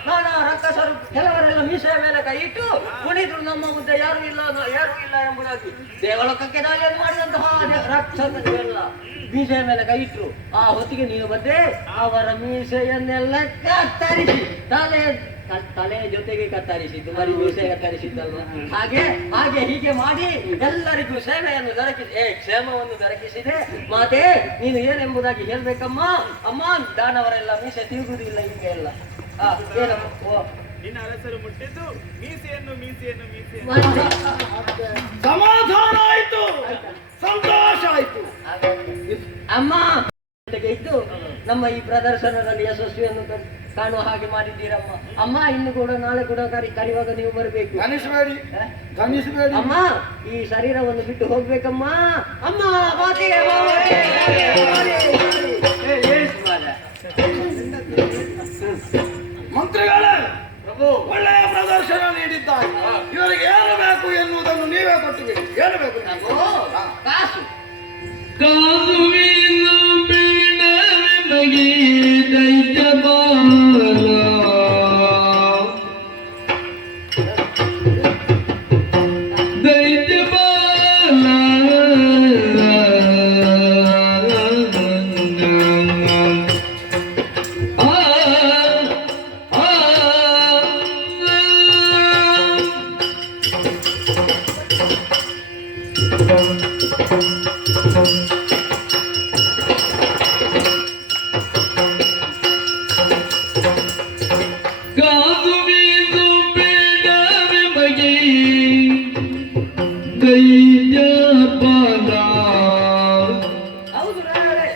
ನಾನಾ ರಕ್ಕಸರು ಕೆಲವರೆಲ್ಲ ಮೀಸೆಯ ಮೇಲೆ ಕೈ ಇಟ್ಟು ಕುಣಿದ್ರು ನಮ್ಮ ಮುಂದೆ ಯಾರು ಇಲ್ಲ ಎಂಬುದಾಗಿ. ದೇವಲೋಕಕ್ಕೆ ದಾಳಿಯನ್ನು ಮಾಡಿದಂತಹ ರಾಕ್ಷಸರೆಲ್ಲ ಮೀಸೆಯ ಮೇಲೆ ಕೈ ಇಟ್ರು. ಆ ಹೊತ್ತಿಗೆ ನೀನು ಬಂದೆ, ಅವರ ಮೀಸೆಯನ್ನೆಲ್ಲ ಕತ್ತರಿಸಿ ತಲೆಯ ಜೊತೆಗೆ ಕತ್ತರಿಸಿದ್ದು, ಬರೀ ಮೀಸೆ ಕತ್ತರಿಸಿದ್ದಲ್ವ. ಹಾಗೆ ಹಾಗೆ ಹೀಗೆ ಮಾಡಿ ಎಲ್ಲರಿಗೂ ಸೇವೆಯನ್ನು ಕ್ಷೇಮವನ್ನು ದೊರಕಿಸಿದೆ. ಮಾತೆ ನೀನು ಏನೆಂಬುದಾಗಿ ಹೇಳ್ಬೇಕಮ್ಮ. ಅಮ್ಮ ದಾನವರೆಲ್ಲ ಮೀಸೆ ತಿರುಗುವುದಿಲ್ಲ ಹಿಂಗೆ ಎಲ್ಲ. ಏನಮ್ಮ? ಓ ನಿನ್ನ ಅರಸರು ಮುಟ್ಟಿದ್ದು ಮೀಸೆಯನ್ನು ಮೀಸೆಯನ್ನು ಮೀಸೆಯನ್ನು. ಮತ್ತೆ? ಸಮಾಧಾನ ಆಯ್ತು, ಸಂತೋಷ ಆಯ್ತು. ಅಮ್ಮ ಜೊತೆಗೆ ಇದ್ದು ನಮ್ಮ ಈ ಪ್ರದರ್ಶನದಲ್ಲಿ ಯಶಸ್ವಿಯನ್ನು ಕಾಣುವ ಹಾಗೆ ಮಾಡಿದ್ದೀರಮ್ಮ. ಅಮ್ಮ ಇನ್ನು ಕೂಡ ನಾಳೆ ಕೂಡ ಕರೆಯುವಾಗ ನೀವು ಬರಬೇಕು. ಧನಿಸಬೇಡಿ, ಧನಿಸಬೇಡಿ. ಅಮ್ಮ ಈ ಶರೀರವನ್ನು ಬಿಟ್ಟು ಹೋಗ್ಬೇಕಮ್ಮ. ಅಮ್ಮ ಮಾತಿಗೆ ಮಂತ್ರಿಗಳೇ, ಪ್ರಭು ಒಳ್ಳೆಯ ಪ್ರದರ್ಶನ ನೀಡಿದ್ದಾರೆ. ಇವರಿಗೆ ಏನು ಬೇಕು ಎನ್ನುವುದನ್ನು ನೀವೇ ಕೊಟ್ಟು ಬಿಡಿ. ಏನು ಬೇಕು ನಿಮಗೆ? ಕಾಸು ಕಾಸುವಿನ ಬೀಣೆ ದೈತ್ಯ ಬಾಲ ದೈತ್ಯ ಬಾಲ ಹೌದು ರಾಯರೇ.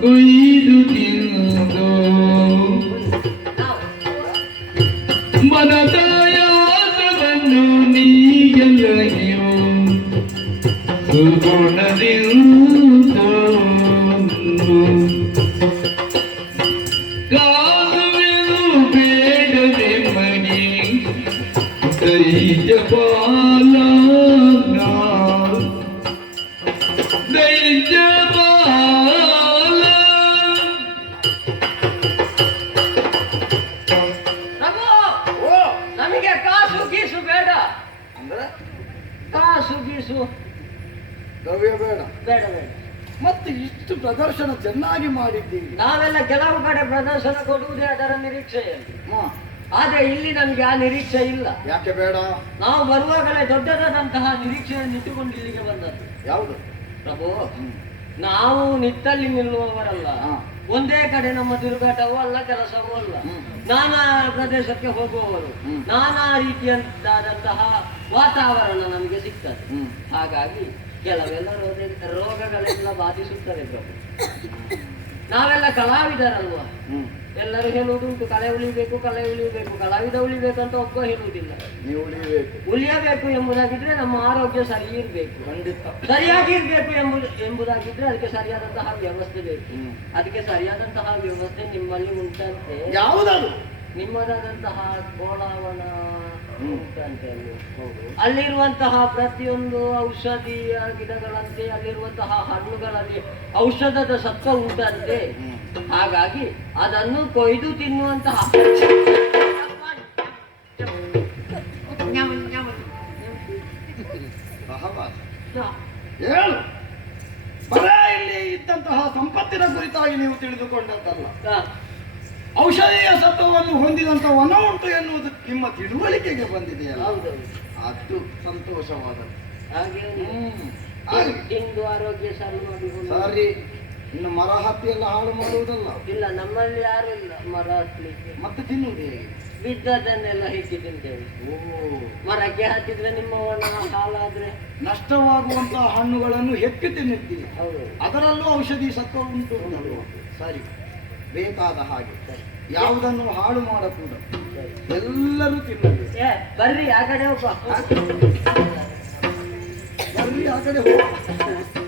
ಕೊಯ್ದು ತಿಂದು ಮನದಾಯಾಸವನ್ನು ನೀಗೆಲ್ಲಗಿಯು ಸುಗುಣದಿಂದ ಕಾಲುವೆನು ಬೇಡದೆ ಮನೆ ದೈತ್ಯ ಬಾಲ ದೈತ್ಯ ಬಾಲ. ಪ್ರಭು ಓ ನಮಗೆ ಕಾಸು ಗೀಸು ಬೇಡ. ಅಂದ್ರೆ ಕಾಸು ಗೀಸು ದ್ರವ್ಯ ಬೇಡ. ಬೇಡ ಬೇಡ. ಮತ್ತೆ ಇಷ್ಟು ಪ್ರದರ್ಶನ ಚೆನ್ನಾಗಿ ಮಾಡಿದ್ದೀವಿ. ನಾವೆಲ್ಲ ಕೆಲವು ಕಡೆ ಪ್ರದರ್ಶನ ಕೊಡುವುದೇ ಅದರ ನಿರೀಕ್ಷೆಯಲ್ಲಿ. ಹಾ, ಆದ್ರೆ ಇಲ್ಲಿ ನಮ್ಗೆ ಆ ನಿರೀಕ್ಷೆ ಇಲ್ಲ. ಯಾಕೆ ಬೇಡ? ನಾವು ಬರುವಾಗಲೇ ದೊಡ್ಡದಾದಂತಹ ನಿರೀಕ್ಷೆಯನ್ನು ಇಟ್ಟುಕೊಂಡು ಇಲ್ಲಿಗೆ ಬಂದದ್ದು. ಯಾವುದು? ಪ್ರಭು ನಾವು ನಿತ್ತಲ್ಲಿ ನಿಲ್ಲುವವರಲ್ಲ. ಹಾ. ಒಂದೇ ಕಡೆ ನಮ್ಮ ತಿರುಗಾಟವೂ ಅಲ್ಲ, ಕೆಲಸವೂ ಅಲ್ಲ. ನಾನಾ ಪ್ರದೇಶಕ್ಕೆ ಹೋಗುವವರು. ನಾನಾ ರೀತಿಯಂತಾದಂತಹ ವಾತಾವರಣ ನಮಗೆ ಸಿಗ್ತದೆ. ಹಾಗಾಗಿ ಕೆಲವೆಲ್ಲ ರೋಗಗಳೆಲ್ಲ ಬಾಧಿಸುತ್ತವೆ ಪ್ರಭು. ನಾವೆಲ್ಲ ಕಲಾವಿದರಲ್ವಾ. ಎಲ್ಲರೂ ಹೇಳುವುದುಂಟು ಕಲೆ ಉಳಿಬೇಕು, ಕಲೆ ಉಳಿಬೇಕು, ಕಲಾವಿದ ಉಳಿಬೇಕಂತ ಒಬ್ಬ ಹೇಳುವುದಿಲ್ಲ. ನೀವು ಉಳಿಬೇಕು. ಉಳಿಯಬೇಕು ಎಂಬುದಾಗಿದ್ರೆ ನಮ್ಮ ಆರೋಗ್ಯ ಸರಿ ಇರ್ಬೇಕು, ಖಂಡಿತ. ಸರಿಯಾಗಿ ಇರ್ಬೇಕು ಎಂಬುದಾಗಿದ್ರೆ ಅದಕ್ಕೆ ಸರಿಯಾದಂತಹ ವ್ಯವಸ್ಥೆ ಬೇಕು. ಅದಕ್ಕೆ ಸರಿಯಾದಂತಹ ವ್ಯವಸ್ಥೆ ನಿಮ್ಮಲ್ಲಿ ಉಂಟಂತೆ. ಯಾವುದದು? ನಿಮ್ಮದಾದಂತಹ ಕೋಲಾವನ ಉಂಟಂತೆ. ಅಲ್ಲಿರುವಂತಹ ಪ್ರತಿಯೊಂದು ಔಷಧಿಯ ಗಿಡಗಳಂತೆ, ಅಲ್ಲಿರುವಂತಹ ಹಣ್ಣುಗಳಲ್ಲಿ ಔಷಧದ ಸತ್ವ ಉಂಟಂತೆ. ಹಾಗಾಗಿ ಅದನ್ನು ಕೊಯ್ದು ತಿನ್ನುವಂತಹ ಹೇಳು. ಬರ ಇಲ್ಲಿ ಇದ್ದಂತಹ ಸಂಪತ್ತಿನ ಕುರಿತಾಗಿ ನೀವು ತಿಳಿದುಕೊಂಡದ್ದಲ್ಲ. ಔಷಧೀಯ ಸತ್ವವನ್ನು ಹೊಂದಿದಂತ ವನ ಉಂಟು ಎನ್ನುವುದು ನಿಮ್ಮ ತಿಳುವಳಿಕೆಗೆ ಬಂದಿದೆಯಲ್ಲ, ಹೌದೌದು. ಅದು ಸಂತೋಷವಾದದ್ದು. ಹಾಗೆ ಹಾಗೆ. ತಿಂದು ಆರೋಗ್ಯ ಸರಿ ಮಾಡಿಕೊಂಡು. ಸರಿ, ಇನ್ನು ಮರ ಹತ್ತಿ ಎಲ್ಲ ಹಾಳು ಮಾಡುವುದಲ್ಲ. ಇಲ್ಲ, ನಮ್ಮಲ್ಲಿ ಯಾರು ಇಲ್ಲ ಮರ ಹತ್ತಲಿಕ್ಕೆ. ಮತ್ತೆ ತಿನ್ನುವುದು ಹೇಗೆ? ಬಿದ್ದದನ್ನೆಲ್ಲ ಹೆಚ್ಚಿ ತಿಂತೇವೆ. ಓ, ಮರಕ್ಕೆ ಹತ್ತಿದ್ರೆ ನಿಮ್ಮ ಹಾಲಾದ್ರೆ ನಷ್ಟವಾಗುವಂತಹ ಹಣ್ಣುಗಳನ್ನು ಹೆಕ್ಕಿ ತಿನ್ನುತ್ತೀವಿ. ಹೌದು. ಅದರಲ್ಲೂ ಔಷಧಿ ಸತ್ವ ಉಂಟು ಅಲ್ವಾ? ಸರಿ, ಬೇಕಾದ ಹಾಗೆ ಯಾವುದನ್ನು ಹಾಳು ಮಾಡಕೂಡದು, ಎಲ್ಲರೂ ತಿನ್ನಬೇಕು. ಬರ್ರಿ ಆ ಕಡೆ ಹೋಗುವ. ಬರ್ರಿ ಆ ಕಡೆ ಹೋಗ.